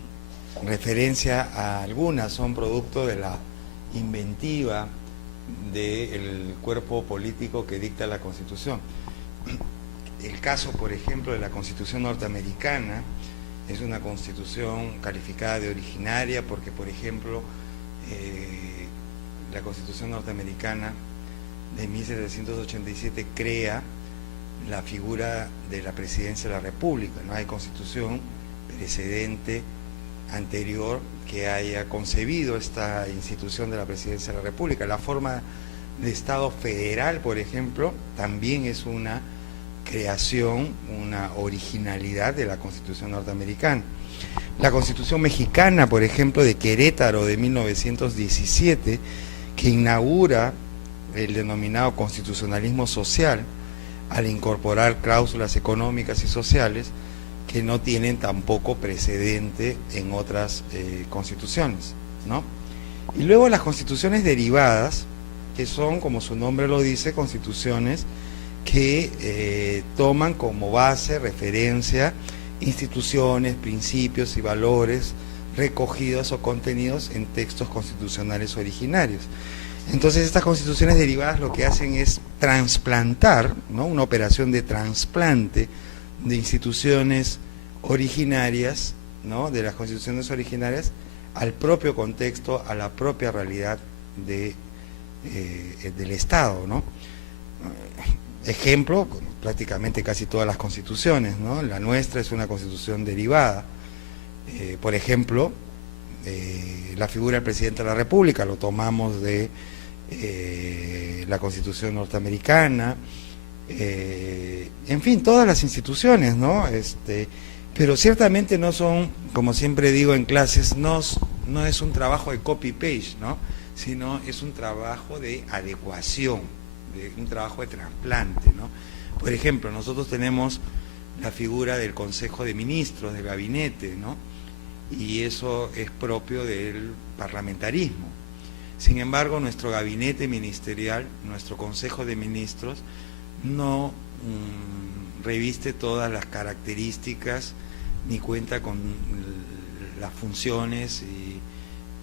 referencia a algunas, son producto de la inventiva del cuerpo político que dicta la Constitución. El caso, por ejemplo, de la Constitución norteamericana, es una constitución calificada de originaria porque, por ejemplo, la Constitución norteamericana de 1787 crea la figura de la presidencia de la República. No hay constitución precedente anterior que haya concebido esta institución de la presidencia de la República. La forma de Estado federal, por ejemplo, también es una creación, una originalidad de la Constitución norteamericana. La Constitución mexicana, por ejemplo, de Querétaro de 1917, que inaugura el denominado constitucionalismo social, al incorporar cláusulas económicas y sociales que no tienen tampoco precedente en otras constituciones, ¿no? Y luego las constituciones derivadas, que son, como su nombre lo dice, constituciones que toman como base, referencia, instituciones, principios y valores recogidos o contenidos en textos constitucionales originarios. Entonces estas constituciones derivadas lo que hacen es trasplantar, ¿no?, una operación de trasplante de instituciones originarias, ¿no?, de las constituciones originarias al propio contexto, a la propia realidad del Estado, ¿no? Ejemplo, prácticamente casi todas las constituciones, ¿no? La nuestra es una constitución derivada. Por ejemplo, la figura del presidente de la República lo tomamos de la Constitución norteamericana, en fin, todas las instituciones, ¿no? Pero ciertamente no son, como siempre digo en clases, no es un trabajo de copy-paste, ¿no?, sino es un trabajo de adecuación, un trabajo de trasplante, ¿no? Por ejemplo, nosotros tenemos la figura del Consejo de Ministros, del gabinete, ¿no?, y eso es propio del parlamentarismo. Sin embargo, nuestro gabinete ministerial, nuestro Consejo de Ministros, no reviste todas las características ni cuenta con las funciones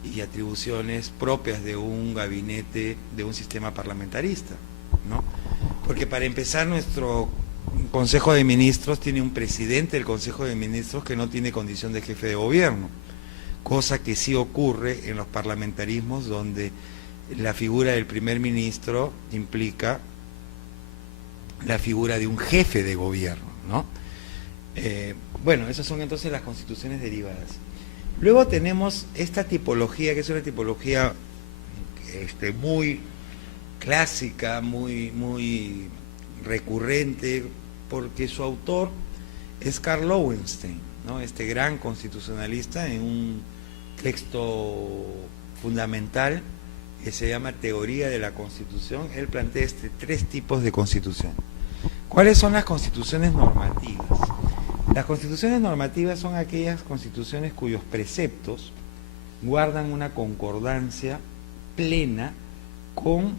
y atribuciones propias de un gabinete, de un sistema parlamentarista, ¿no? Porque para empezar, nuestro Consejo de Ministros tiene un presidente del Consejo de Ministros que no tiene condición de jefe de gobierno, cosa que sí ocurre en los parlamentarismos, donde la figura del primer ministro implica la figura de un jefe de gobierno, ¿no? Bueno, esas son entonces las constituciones derivadas. Luego tenemos esta tipología, que es una tipología muy clásica, muy recurrente, porque su autor es Karl Lowenstein, ¿no?, este gran constitucionalista, en un texto fundamental que se llama Teoría de la Constitución. Él plantea tres tipos de constitución. ¿Cuáles son las constituciones normativas? Las constituciones normativas son aquellas constituciones cuyos preceptos guardan una concordancia plena con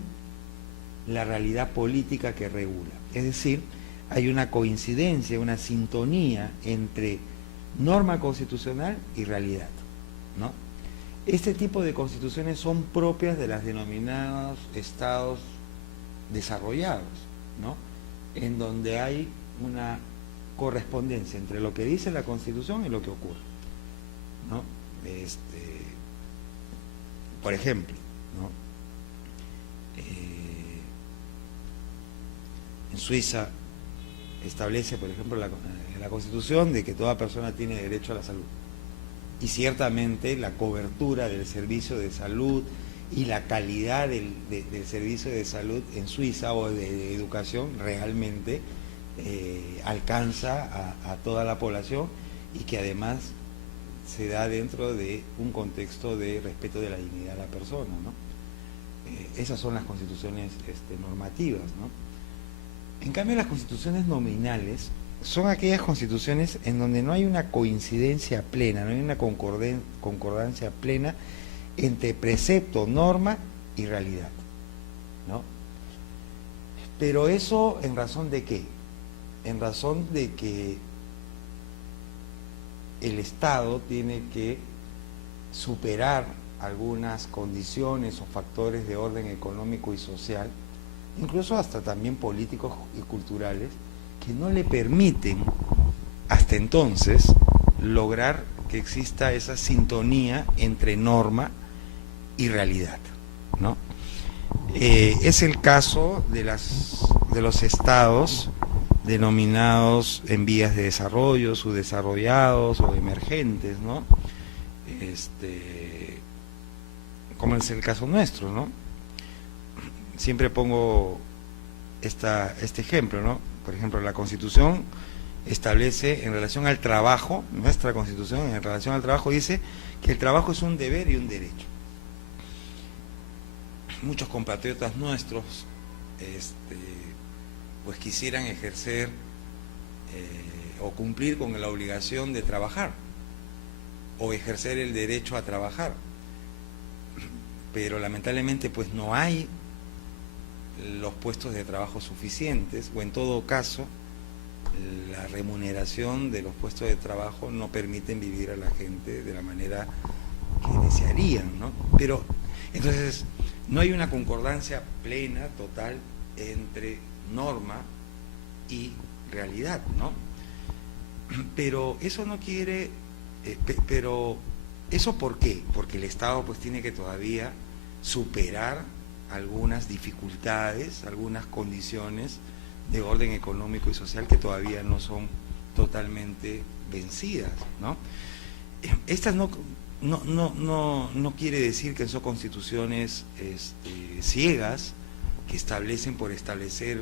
la realidad política que regula. Es decir, hay una coincidencia, una sintonía entre norma constitucional y realidad, ¿no? Este tipo de constituciones son propias de las denominados estados desarrollados, ¿no?, en donde hay una correspondencia entre lo que dice la Constitución y lo que ocurre, ¿no? Por ejemplo, ¿no?, en Suiza establece, por ejemplo, la Constitución de que toda persona tiene derecho a la salud. Y ciertamente la cobertura del servicio de salud y la calidad del servicio de salud en Suiza, o de educación, realmente alcanza a toda la población, y que además se da dentro de un contexto de respeto de la dignidad de la persona, ¿no? Esas son las constituciones normativas, ¿no? En cambio, las constituciones nominales son aquellas constituciones en donde no hay una coincidencia plena, no hay una concordancia plena entre precepto, norma y realidad, ¿no? Pero eso, ¿en razón de qué? En razón de que el Estado tiene que superar algunas condiciones o factores de orden económico y social, incluso hasta también políticos y culturales, que no le permiten hasta entonces lograr que exista esa sintonía entre norma y realidad, ¿no? Es el caso de los estados denominados en vías de desarrollo, subdesarrollados o emergentes, ¿no? Como es el caso nuestro, ¿no? Siempre pongo este ejemplo, ¿no? Por ejemplo, la Constitución establece en relación al trabajo, nuestra Constitución en relación al trabajo dice que el trabajo es un deber y un derecho. Muchos compatriotas nuestros pues quisieran ejercer o cumplir con la obligación de trabajar o ejercer el derecho a trabajar, pero lamentablemente pues no hay los puestos de trabajo suficientes, o en todo caso la remuneración de los puestos de trabajo no permiten vivir a la gente de la manera que desearían, ¿no? Pero entonces no hay una concordancia plena, total, entre norma y realidad, ¿no? Pero eso no quiere, pero ¿eso por qué? Porque el Estado pues tiene que todavía superar algunas dificultades, algunas condiciones de orden económico y social que todavía no son totalmente vencidas, ¿no? Estas no quiere decir que son constituciones ciegas que establecen por establecer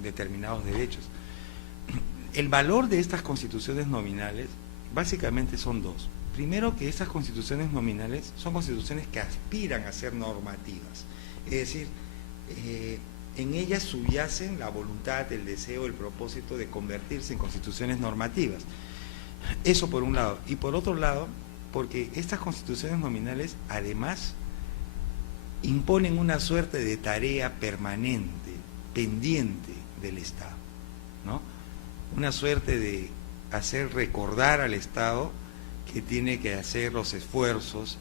determinados derechos. El valor de estas constituciones nominales básicamente son dos. Primero, que estas constituciones nominales son constituciones que aspiran a ser normativas, es decir, en ellas subyacen la voluntad, el deseo, el propósito de convertirse en constituciones normativas. Eso por un lado. Y por otro lado, porque estas constituciones nominales además imponen una suerte de tarea permanente, pendiente del Estado, ¿no? Una suerte de hacer recordar al Estado que tiene que hacer los esfuerzos,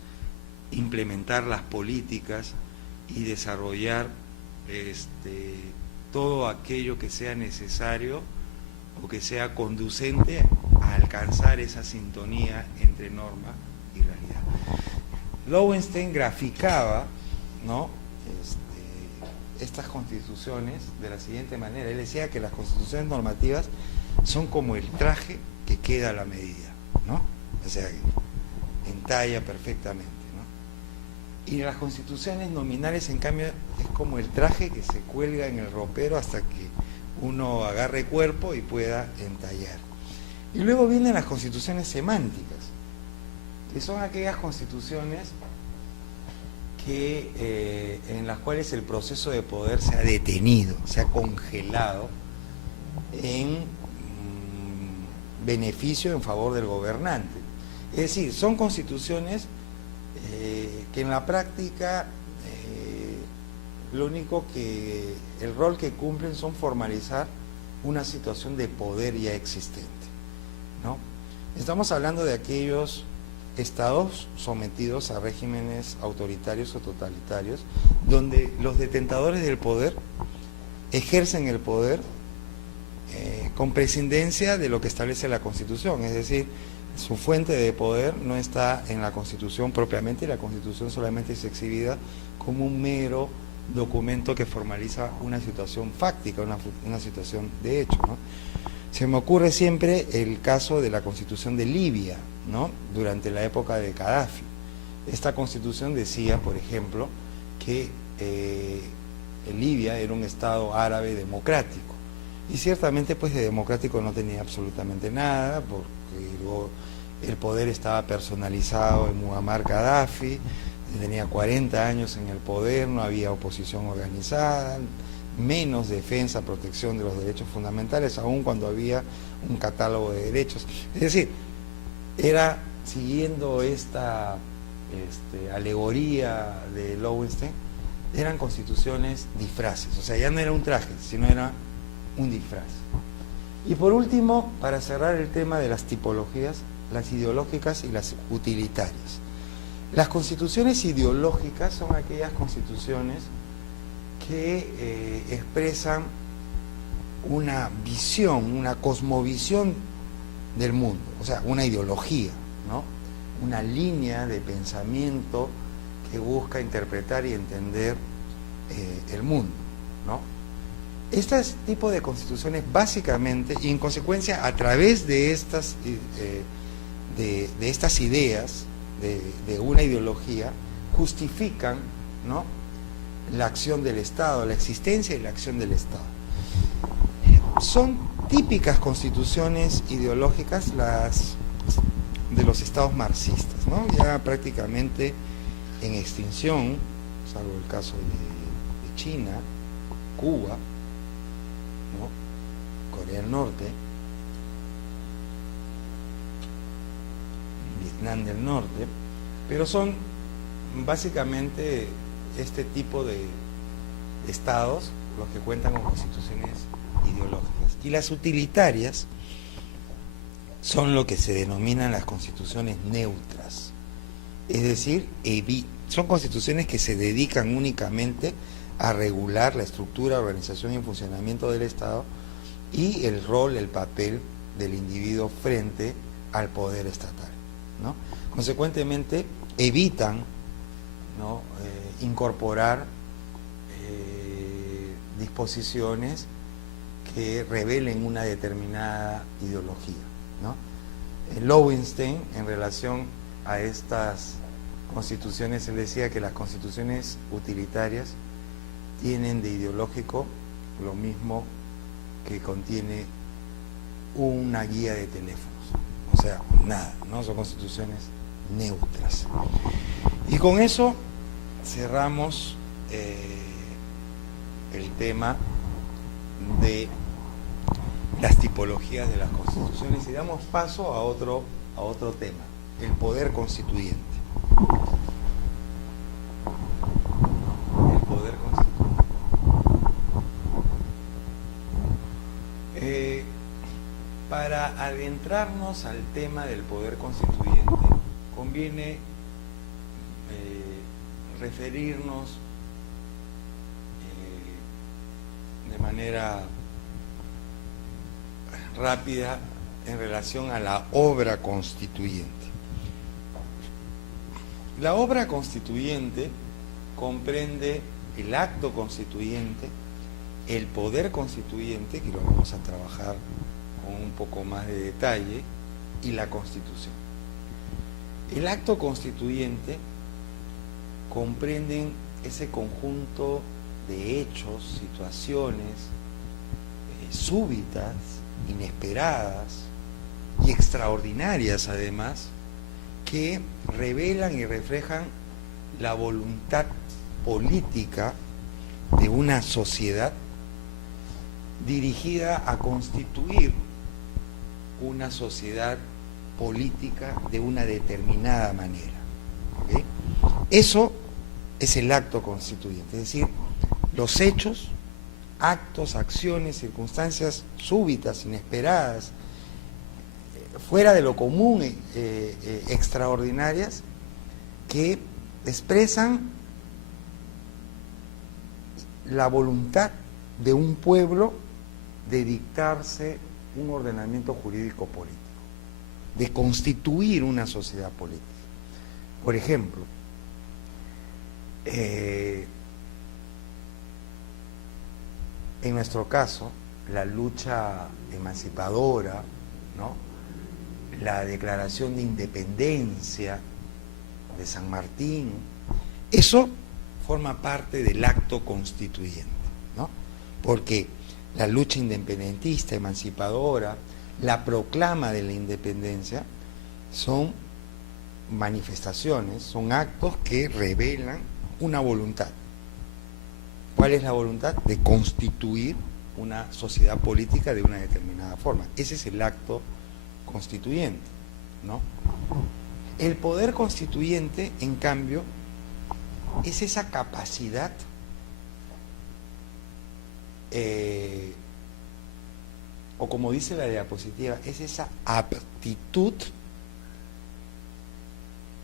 implementar las políticas y desarrollar todo aquello que sea necesario o que sea conducente a alcanzar esa sintonía entre norma y realidad. Lowenstein graficaba, ¿no?, estas constituciones de la siguiente manera. Él decía que las constituciones normativas son como el traje que queda a la medida, ¿no? O sea, que entalla perfectamente, ¿no? Y las constituciones nominales, en cambio, es como el traje que se cuelga en el ropero hasta que uno agarre cuerpo y pueda entallar. Y luego vienen las constituciones semánticas, que son aquellas constituciones en las cuales el proceso de poder se ha detenido, se ha congelado en beneficio en favor del gobernante. Es decir, son constituciones que en la práctica el rol que cumplen son formalizar una situación de poder ya existente, ¿no? Estamos hablando de aquellos estados sometidos a regímenes autoritarios o totalitarios, donde los detentadores del poder ejercen el poder con prescindencia de lo que establece la Constitución, es decir, su fuente de poder no está en la Constitución propiamente, y la Constitución solamente es exhibida como un mero documento que formaliza una situación fáctica, una situación de hecho, ¿no? Se me ocurre siempre el caso de la Constitución de Libia, ¿no?, durante la época de Gaddafi. Esta Constitución decía, por ejemplo, que Libia era un estado árabe democrático, y ciertamente pues de democrático no tenía absolutamente nada, porque el poder estaba personalizado en Muammar Gaddafi, tenía 40 años en el poder, no había oposición organizada, menos defensa, protección de los derechos fundamentales, aun cuando había un catálogo de derechos. Es decir, era, siguiendo esta alegoría de Lowenstein, eran constituciones disfraces, o sea, ya no era un traje, sino era un disfraz. Y por último, para cerrar el tema de las tipologías, las ideológicas y las utilitarias. Las constituciones ideológicas son aquellas constituciones que expresan una visión, una cosmovisión del mundo, o sea, una ideología, ¿no? Una línea de pensamiento que busca interpretar y entender el mundo, ¿no? Este tipo de constituciones básicamente, y en consecuencia a través de estas ideas, de una ideología, justifican, ¿no?, la acción del Estado, la existencia y la acción del Estado. Son típicas constituciones ideológicas las de los estados marxistas, ¿no?, ya prácticamente en extinción, salvo el caso de China, Cuba, ¿no?, Corea del Norte, Vietnam del Norte, pero son básicamente este tipo de estados los que cuentan con constituciones ideológicas. Y las utilitarias son lo que se denominan las constituciones neutras, es decir, son constituciones que se dedican únicamente a regular la estructura, organización y funcionamiento del Estado y el rol, el papel del individuo frente al poder estatal, ¿no? Consecuentemente, evitan, ¿no?, incorporar disposiciones que revelen una determinada ideología, ¿no? Lowenstein, en relación a estas constituciones, él decía que las constituciones utilitarias tienen de ideológico lo mismo que contiene una guía de teléfonos, o sea, nada, ¿no? Son constituciones neutras. Y con eso cerramos el tema de las tipologías de las constituciones y damos paso a otro tema, el poder constituyente. El poder constituyente. Para adentrarnos al tema del poder constituyente, conviene referirnos de manera rápida en relación a la obra constituyente. La obra constituyente comprende el acto constituyente, el poder constituyente, que lo vamos a trabajar con un poco más de detalle, y la Constitución. El acto constituyente comprenden ese conjunto de hechos, situaciones súbitas, inesperadas y extraordinarias además, que revelan y reflejan la voluntad política de una sociedad dirigida a constituir una sociedad política de una determinada manera. ¿Okay? Eso es el acto constituyente, es decir, los hechos, actos, acciones, circunstancias súbitas, inesperadas, fuera de lo común, extraordinarias, que expresan la voluntad de un pueblo de dictarse un ordenamiento jurídico político, de constituir una sociedad política. Por ejemplo, en nuestro caso, la lucha emancipadora, ¿no?, la declaración de independencia de San Martín, eso forma parte del acto constituyente, ¿no? Porque la lucha independentista, emancipadora, la proclama de la independencia, son manifestaciones, son actos que revelan una voluntad. ¿Cuál es la voluntad? De constituir una sociedad política de una determinada forma. Ese es el acto constituyente, ¿no? El poder constituyente, en cambio, es esa capacidad o como dice la diapositiva, es esa aptitud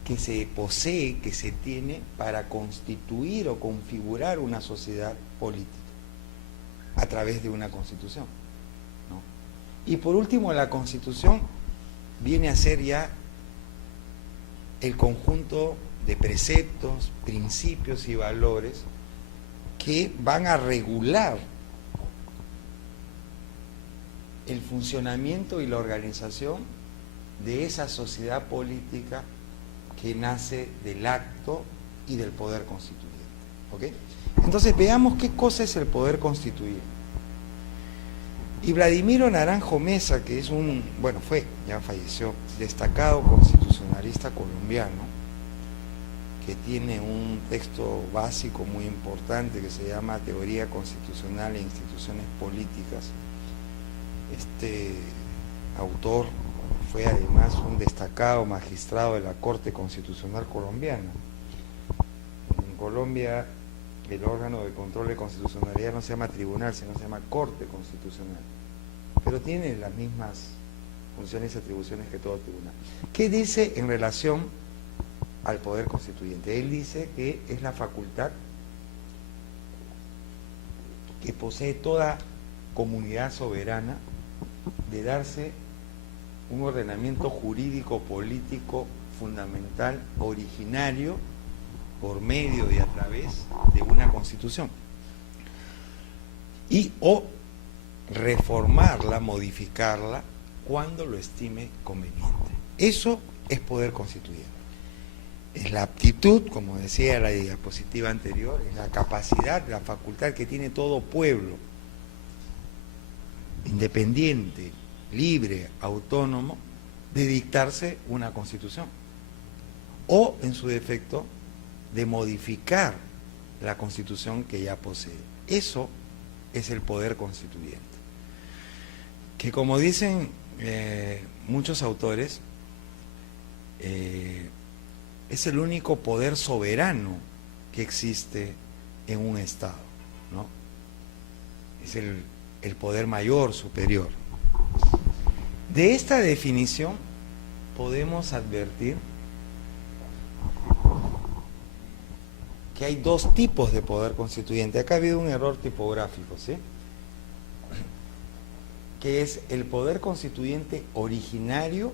que se posee, que se tiene para constituir o configurar una sociedad política a través de una constitución, ¿no? Y por último, la constitución viene a ser ya el conjunto de preceptos, principios y valores que van a regular el funcionamiento y la organización de esa sociedad política que nace del acto y del poder constituyente. ¿Ok? Entonces veamos qué cosa es el poder constituyente. Y Vladimiro Naranjo Mesa, que es ya falleció, destacado constitucionalista colombiano, que tiene un texto básico muy importante que se llama Teoría Constitucional e Instituciones Políticas. Este autor fue además un destacado magistrado de la Corte Constitucional colombiana. En Colombia el órgano de control de constitucionalidad no se llama tribunal, sino se llama Corte Constitucional, pero tiene las mismas funciones y atribuciones que todo tribunal. ¿Qué dice en relación al poder constituyente? Él dice que es la facultad que posee toda comunidad soberana de darse un ordenamiento jurídico político fundamental originario por medio y a través de una constitución, y o reformarla, modificarla cuando lo estime conveniente. Eso es poder constituyente. Es la aptitud, como decía la diapositiva anterior, es la capacidad, la facultad que tiene todo pueblo, independiente, libre, autónomo, de dictarse una constitución, o en su defecto, de modificar la constitución que ya posee. Eso es el poder constituyente, que como dicen muchos autores, es el único poder soberano que existe en un Estado, ¿no? Es el poder mayor, superior. De esta definición podemos advertir que hay dos tipos de poder constituyente. Acá ha habido un error tipográfico, ¿sí? Que es el poder constituyente originario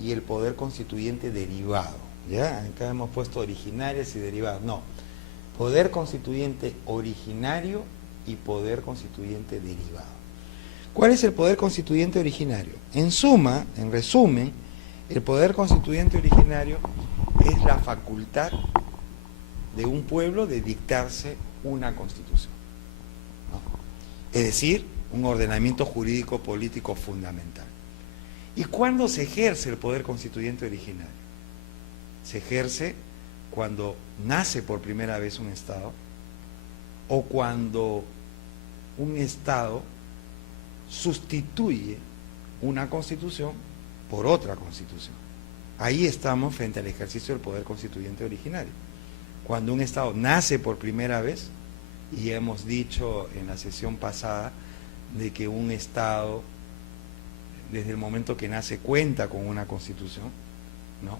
y el poder constituyente derivado, ¿ya? Acá hemos puesto originarios y derivados. No, poder constituyente originario y poder constituyente derivado. ¿Cuál es el poder constituyente originario? En suma, en resumen, el poder constituyente originario es la facultad de un pueblo de dictarse una constitución, ¿no? Es decir, un ordenamiento jurídico político fundamental. ¿Y cuándo se ejerce el poder constituyente originario? Se ejerce cuando nace por primera vez un Estado, o cuando un Estado sustituye una constitución por otra constitución. Ahí estamos frente al ejercicio del poder constituyente originario. Cuando un Estado nace por primera vez, y hemos dicho en la sesión pasada de que un Estado, desde el momento que nace, cuenta con una constitución, ¿no?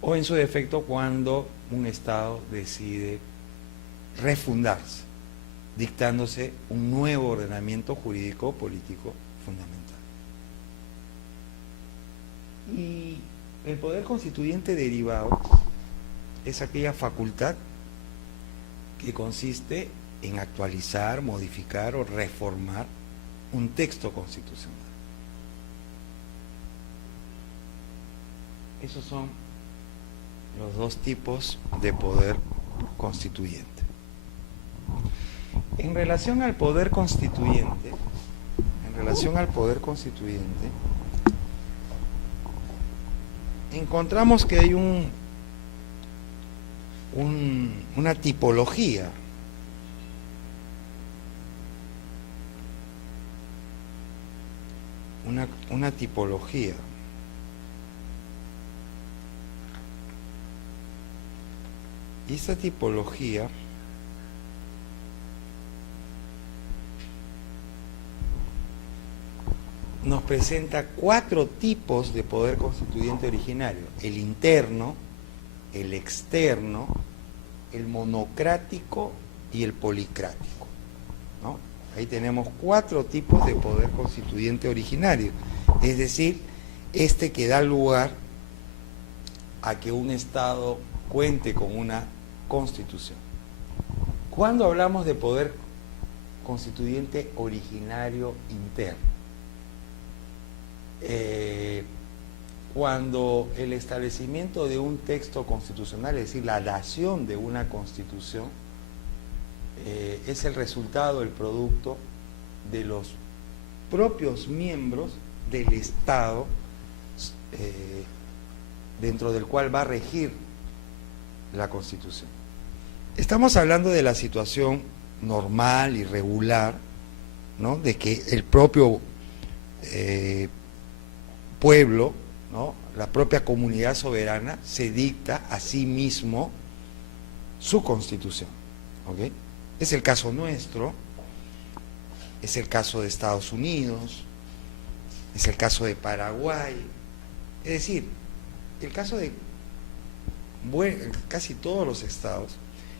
O en su defecto, cuando un Estado decide refundarse, dictándose un nuevo ordenamiento jurídico político fundamental. Y el poder constituyente derivado es aquella facultad que consiste en actualizar, modificar o reformar un texto constitucional. Esos son los dos tipos de poder constituyente. En relación al poder constituyente, encontramos que hay una tipología. Una tipología. Y esta tipología nos presenta 4 tipos de poder constituyente originario: el interno, el externo, el monocrático y el policrático, ¿no? Ahí tenemos 4 tipos de poder constituyente originario, es decir, este que da lugar a que un Estado cuente con una constitución. Cuando hablamos de poder constituyente originario interno, cuando el establecimiento de un texto constitucional, es decir, la dación de una constitución, es el resultado, el producto de los propios miembros del Estado dentro del cual va a regir la Constitución. Estamos hablando de la situación normal y regular, ¿no?, de que el propio pueblo, ¿no?, la propia comunidad soberana se dicta a sí mismo su Constitución, ¿ok? Es el caso nuestro, es el caso de Estados Unidos, es el caso de Paraguay, es decir, el caso de casi todos los estados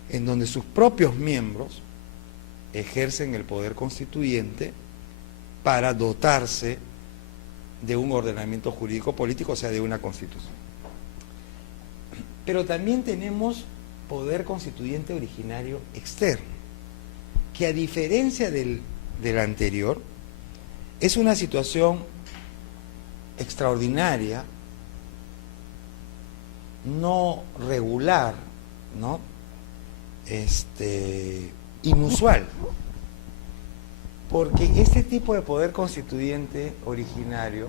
en donde sus propios miembros ejercen el poder constituyente para dotarse de un ordenamiento jurídico político, o sea, de una constitución. Pero también tenemos poder constituyente originario externo, que a diferencia del anterior, es una situación extraordinaria, no regular, ¿no?, inusual, porque este tipo de poder constituyente originario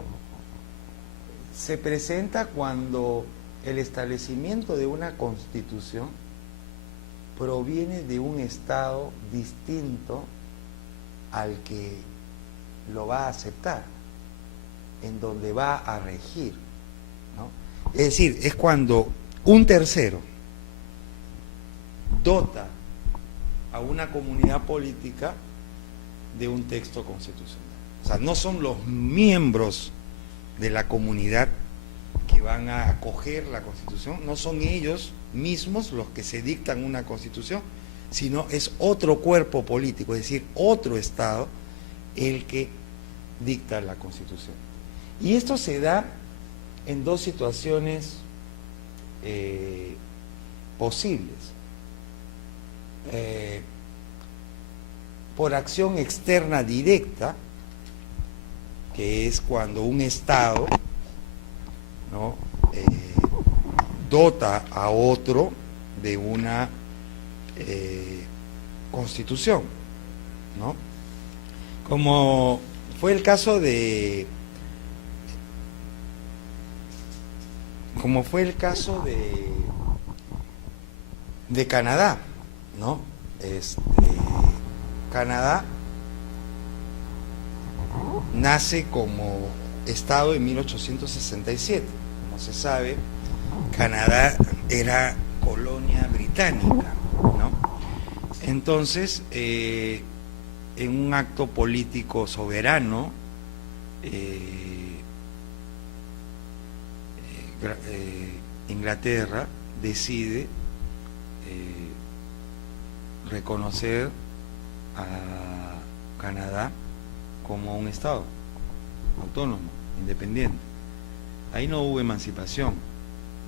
se presenta cuando el establecimiento de una constitución proviene de un Estado distinto al que lo va a aceptar, en donde va a regir, ¿no? Es decir, es cuando un tercero dota a una comunidad política de un texto constitucional. O sea, no son los miembros de la comunidad que van a acoger la Constitución, no son ellos mismos los que se dictan una Constitución, sino es otro cuerpo político, es decir, otro Estado el que dicta la Constitución. Y esto se da en 2 situaciones posibles. Por acción externa directa, que es cuando un Estado, ¿no?, dota a otro de una constitución, ¿no?, como fue el caso de Canadá, ¿no? Canadá nace como Estado en 1867. Como se sabe, Canadá era colonia británica, ¿no? Entonces, en un acto político soberano, Inglaterra decide reconocer a Canadá como un Estado autónomo, independiente. Ahí no hubo emancipación,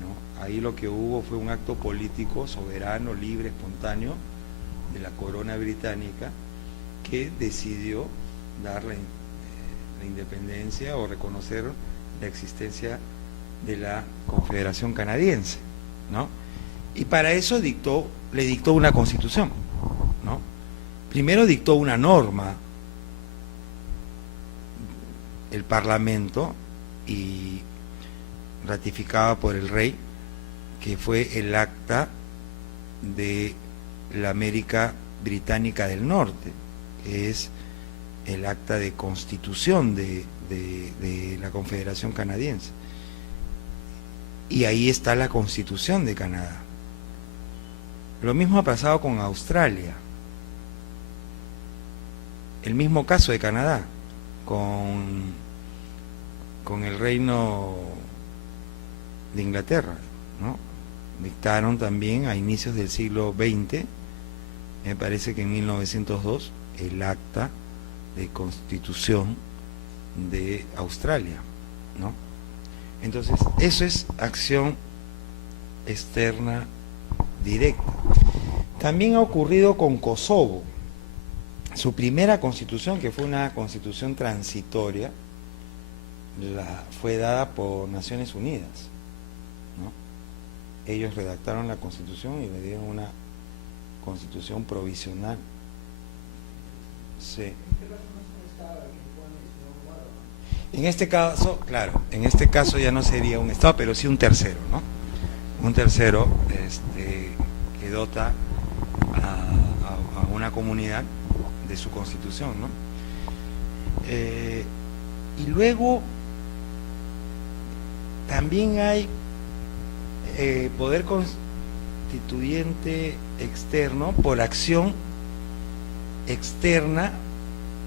¿no? Ahí lo que hubo fue un acto político soberano, libre, espontáneo de la corona británica, que decidió dar la independencia o reconocer la existencia de la Confederación Canadiense, ¿no? Y para eso le dictó una constitución, ¿no? Primero dictó una norma el Parlamento y ratificada por el rey, que fue el acta de la América Británica del Norte, que es el acta de constitución de la Confederación Canadiense. Y ahí está la Constitución de Canadá. Lo mismo ha pasado con Australia. El mismo caso de Canadá, con el Reino de Inglaterra, ¿no? dictaron también a inicios del siglo XX, me parece que en 1902, el acta de constitución de Australia, ¿no? Entonces, eso es acción externa directa. También ha ocurrido con Kosovo. Su primera constitución, que fue una constitución transitoria, fue dada por Naciones Unidas, ¿no? Ellos redactaron la constitución y le dieron una constitución provisional. Sí. En este caso, claro, en este caso ya no sería un Estado, pero sí un tercero, ¿no? Un tercero que dota a una comunidad de su constitución, ¿no? Y luego también hay poder constituyente externo por acción externa,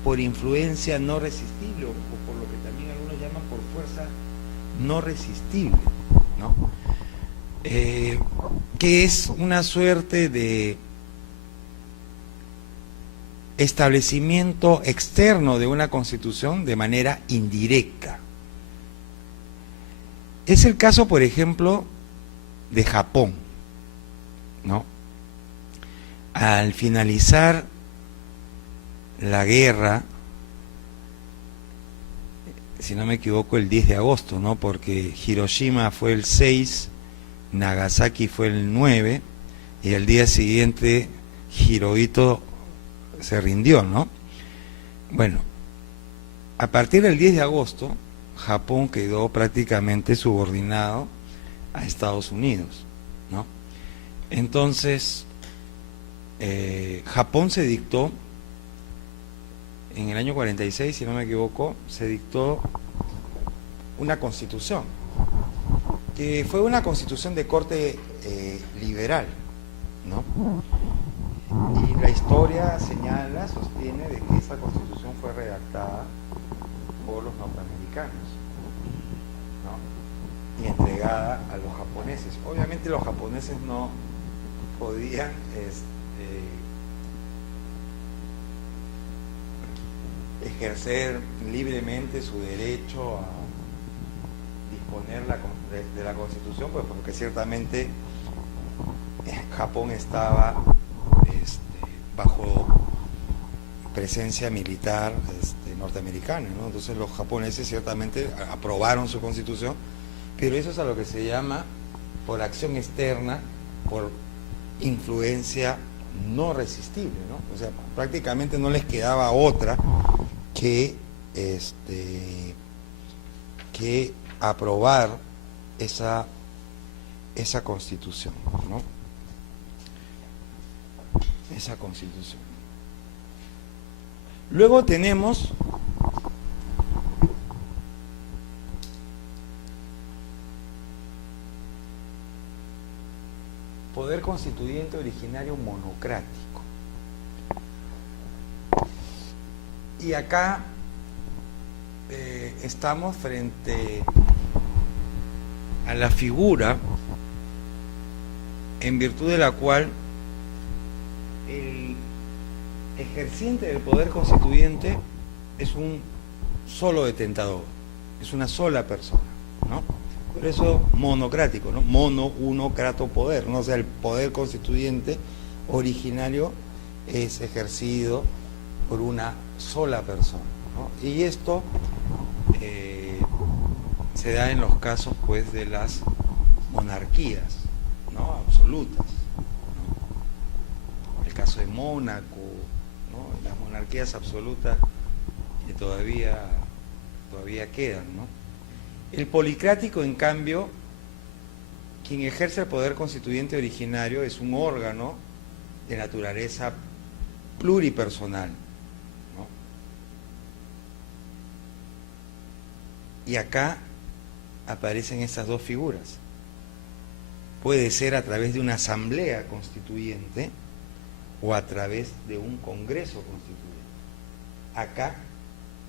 por influencia no resistible, o por lo que también algunos llaman por fuerza no resistible, ¿no? Que es una suerte de establecimiento externo de una constitución de manera indirecta. Es el caso, por ejemplo, de Japón, ¿no? Al finalizar la guerra, si no me equivoco, el 10 de agosto, ¿no? Porque Hiroshima fue el 6, Nagasaki fue el 9, y al día siguiente Hirohito se rindió, ¿no? Bueno, a partir del 10 de agosto, Japón quedó prácticamente subordinado a Estados Unidos, ¿no? Entonces, Japón se dictó, en el año 46, si no me equivoco, se dictó una constitución, que fue una constitución de corte liberal, ¿no? Y la historia señala, sostiene de que esa constitución fue redactada por los norteamericanos, ¿no? Y entregada a los japoneses. Obviamente los japoneses no podían ejercer libremente su derecho a disponer de la constitución, pues porque ciertamente Japón estaba bajo presencia militar norteamericana, ¿no? Entonces los japoneses ciertamente aprobaron su constitución, pero eso es a lo que se llama por acción externa, por influencia no resistible, ¿no? O sea, prácticamente no les quedaba otra que aprobar esa constitución, ¿no? Esa constitución. Luego tenemos poder constituyente originario monocrático. Y acá estamos frente a la figura en virtud de la cual el ejerciente del poder constituyente es un solo detentador, es una sola persona, ¿no? Por eso monocrático, ¿no? Mono, uno, crato, poder, ¿no? O sea, el poder constituyente originario es ejercido por una sola persona, ¿no? Y esto se da en los casos, pues, de las monarquías, ¿no? Absolutas, ¿no? El caso de Mónaco, ¿no? Las monarquías absolutas que todavía quedan, ¿no? El policrático, en cambio, quien ejerce el poder constituyente originario es un órgano de naturaleza pluripersonal, ¿no? Y acá aparecen estas dos figuras. Puede ser a través de una asamblea constituyente o a través de un congreso constituyente. Acá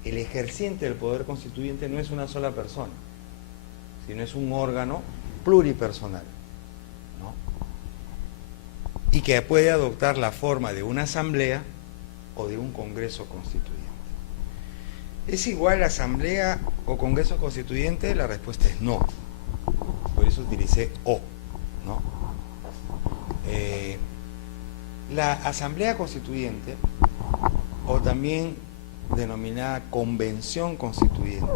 el ejerciente del poder constituyente no es una sola persona, sino es un órgano pluripersonal, ¿no? y que puede adoptar la forma de una asamblea o de un congreso constituyente. ¿Es igual asamblea o congreso constituyente? La respuesta es no. Por eso utilicé o, ¿no? La asamblea constituyente, o también denominada convención constituyente,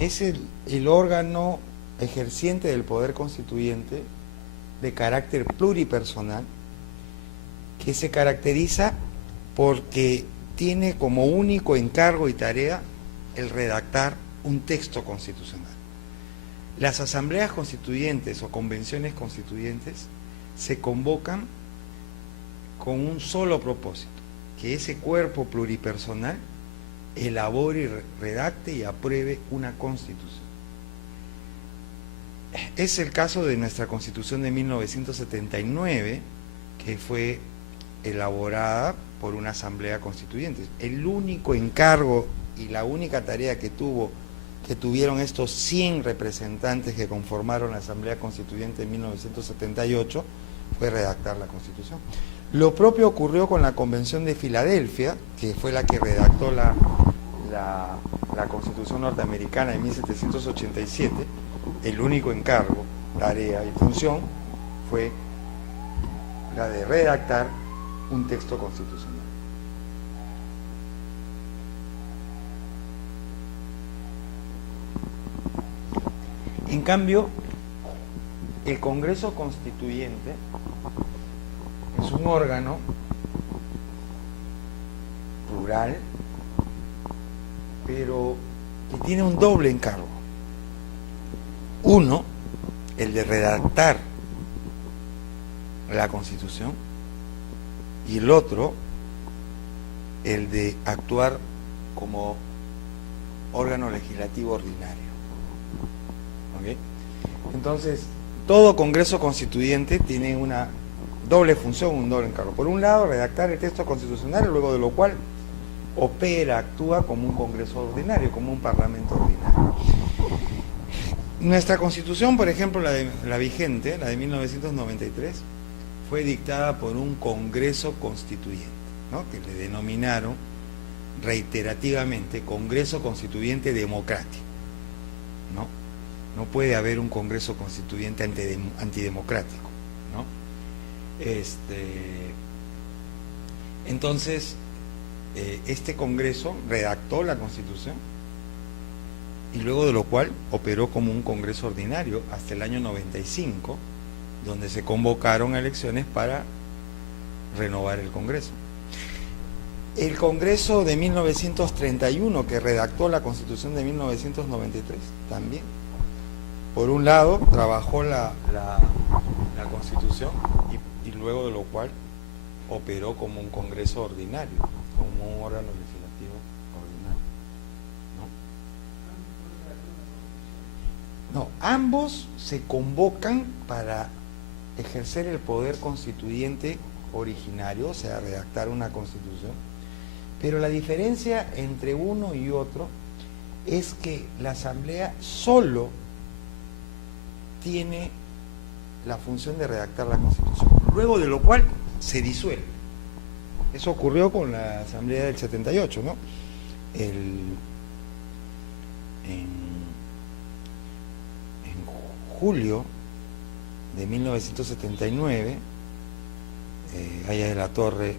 es el órgano ejerciente del poder constituyente de carácter pluripersonal, que se caracteriza porque tiene como único encargo y tarea el redactar un texto constitucional. Las asambleas constituyentes o convenciones constituyentes se convocan con un solo propósito, que ese cuerpo pluripersonal elabore y redacte y apruebe una constitución. Es el caso de nuestra Constitución de 1979, que fue elaborada por una asamblea constituyente. El único encargo y la única tarea que tuvieron estos 100 representantes que conformaron la asamblea constituyente en 1978 fue redactar la Constitución. Lo propio ocurrió con la Convención de Filadelfia, que fue la que redactó la Constitución norteamericana de 1787. El único encargo, tarea y función fue la de redactar un texto constitucional. En cambio, el Congreso Constituyente es un órgano plural, pero que tiene un doble encargo. Uno, el de redactar la Constitución, y el otro, el de actuar como órgano legislativo ordinario. ¿Okay? Entonces, todo Congreso Constituyente tiene una doble función, un doble encargo. Por un lado, redactar el texto constitucional, luego de lo cual opera, actúa como un Congreso ordinario, como un Parlamento ordinario. Nuestra Constitución, por ejemplo, la vigente, la de 1993, fue dictada por un Congreso Constituyente, ¿no? Que le denominaron reiterativamente Congreso Constituyente Democrático, ¿no? No puede haber un Congreso Constituyente antidemocrático, ¿no? Entonces, este Congreso redactó la Constitución y luego de lo cual operó como un Congreso ordinario hasta el año 95, donde se convocaron elecciones para renovar el Congreso. El Congreso de 1931, que redactó la Constitución de 1993, también, por un lado, trabajó la Constitución y luego de lo cual operó como un Congreso ordinario, como un órgano legislativo ordinario, ¿no? No, ambos se convocan para ejercer el poder constituyente originario, o sea, redactar una Constitución, pero la diferencia entre uno y otro es que la Asamblea solo tiene la función de redactar la Constitución, luego de lo cual se disuelve. Eso ocurrió con la Asamblea del 78, ¿no? En julio de 1979, Aya de la Torre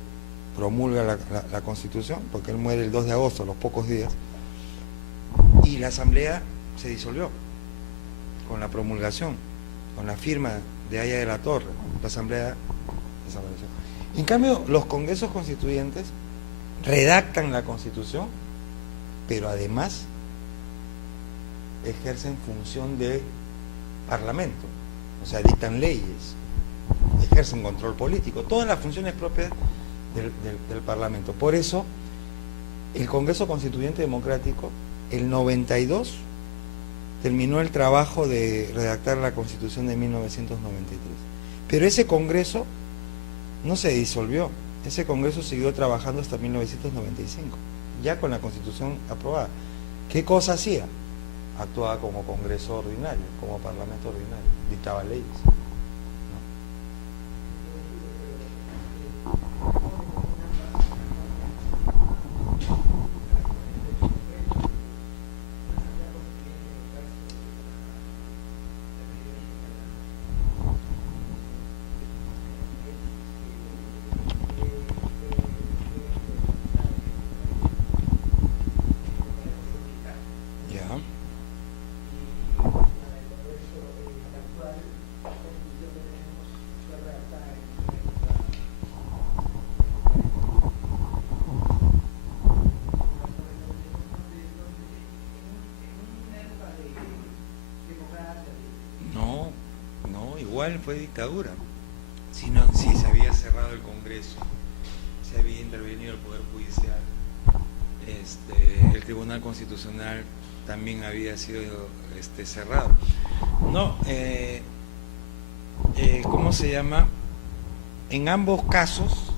promulga la Constitución, porque él muere el 2 de agosto, a los pocos días, y la Asamblea se disolvió con la promulgación, con la firma de Aya de la Torre. La Asamblea desapareció. En cambio, los congresos constituyentes redactan la Constitución, pero además ejercen función de parlamento, o sea, dictan leyes, ejercen control político, todas las funciones propias del Parlamento. Por eso, el Congreso Constituyente Democrático, el 92, terminó el trabajo de redactar la Constitución de 1993. Pero ese Congreso no se disolvió, ese Congreso siguió trabajando hasta 1995, ya con la Constitución aprobada. ¿Qué cosa hacía? Actuaba como Congreso ordinario, como Parlamento ordinario, dictaba leyes, ¿no? Ya. No, no, igual fue dictadura. Si se había cerrado el Congreso, se había intervenido el Poder Judicial, el Tribunal Constitucional también había sido cerrado. No, ¿cómo se llama? En ambos casos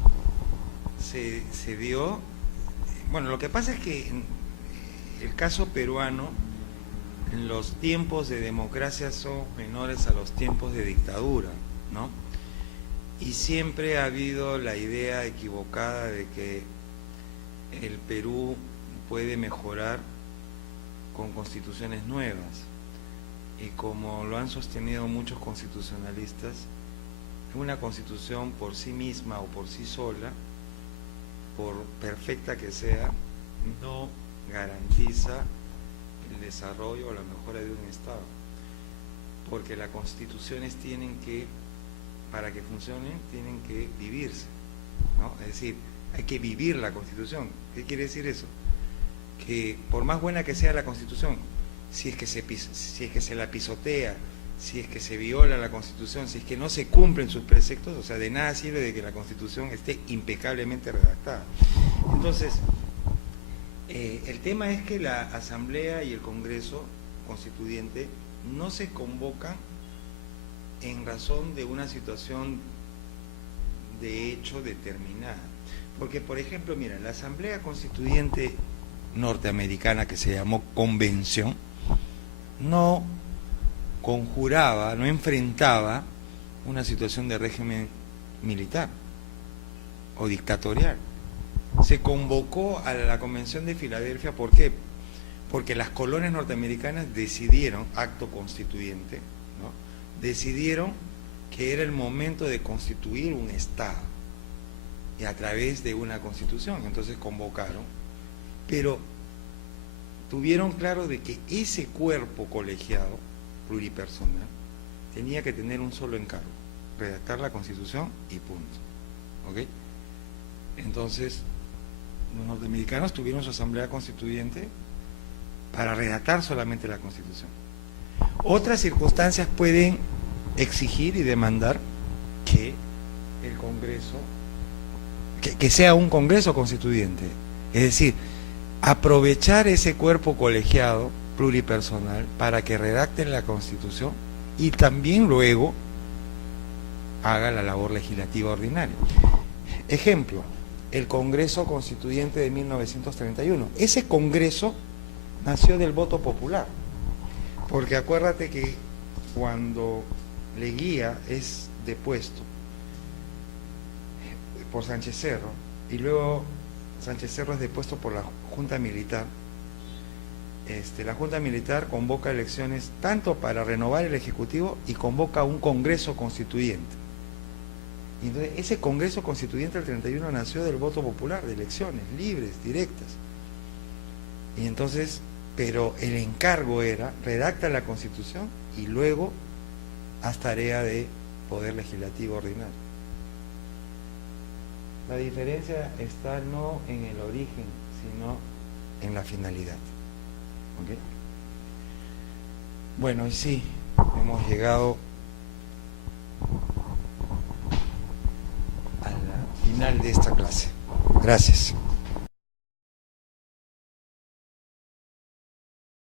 se dio, bueno, lo que pasa es que en el caso peruano, los tiempos de democracia son menores a los tiempos de dictadura, ¿no? Y siempre ha habido la idea equivocada de que el Perú puede mejorar con constituciones nuevas. Y como lo han sostenido muchos constitucionalistas, una constitución por sí misma o por sí sola, por perfecta que sea, no garantiza el desarrollo o la mejora de un Estado. Porque las constituciones tienen que, para que funcionen, tienen que vivirse, ¿no? Es decir, hay que vivir la Constitución. ¿Qué quiere decir eso? Que por más buena que sea la Constitución, si es que se la pisotea, si es que se viola la Constitución, si es que no se cumplen sus preceptos, o sea, de nada sirve de que la Constitución esté impecablemente redactada. Entonces, el tema es que la Asamblea y el Congreso Constituyente no se convocan en razón de una situación de hecho determinada. Porque, por ejemplo, mira, la Asamblea Constituyente norteamericana, que se llamó Convención, no conjuraba, no enfrentaba una situación de régimen militar o dictatorial. Se convocó a la Convención de Filadelfia, ¿por qué? Porque las colonias norteamericanas decidieron, acto constituyente, ¿no? Decidieron que era el momento de constituir un Estado y a través de una constitución. Entonces convocaron, pero tuvieron claro de que ese cuerpo colegiado pluripersonal tenía que tener un solo encargo: redactar la Constitución y punto. ¿Ok? Entonces los norteamericanos tuvieron su asamblea constituyente para redactar solamente la Constitución. Otras circunstancias pueden exigir y demandar que el Congreso, que sea un Congreso constituyente, es decir, aprovechar ese cuerpo colegiado pluripersonal para que redacten la Constitución y también luego haga la labor legislativa ordinaria. Ejemplo, el Congreso Constituyente de 1931. Ese Congreso nació del voto popular, porque acuérdate que cuando Leguía es depuesto por Sánchez Cerro y luego Sánchez Cerro es depuesto por la Junta Militar, la Junta Militar convoca elecciones tanto para renovar el Ejecutivo y convoca un Congreso Constituyente. Y entonces ese Congreso Constituyente del 31 nació del voto popular, de elecciones libres, directas. Y entonces, pero el encargo era: redacta la Constitución y luego haz tarea de Poder Legislativo ordinario. La diferencia está no en el origen, sino en la finalidad. ¿Ok? Bueno, y sí, hemos llegado a la final de esta clase. Gracias.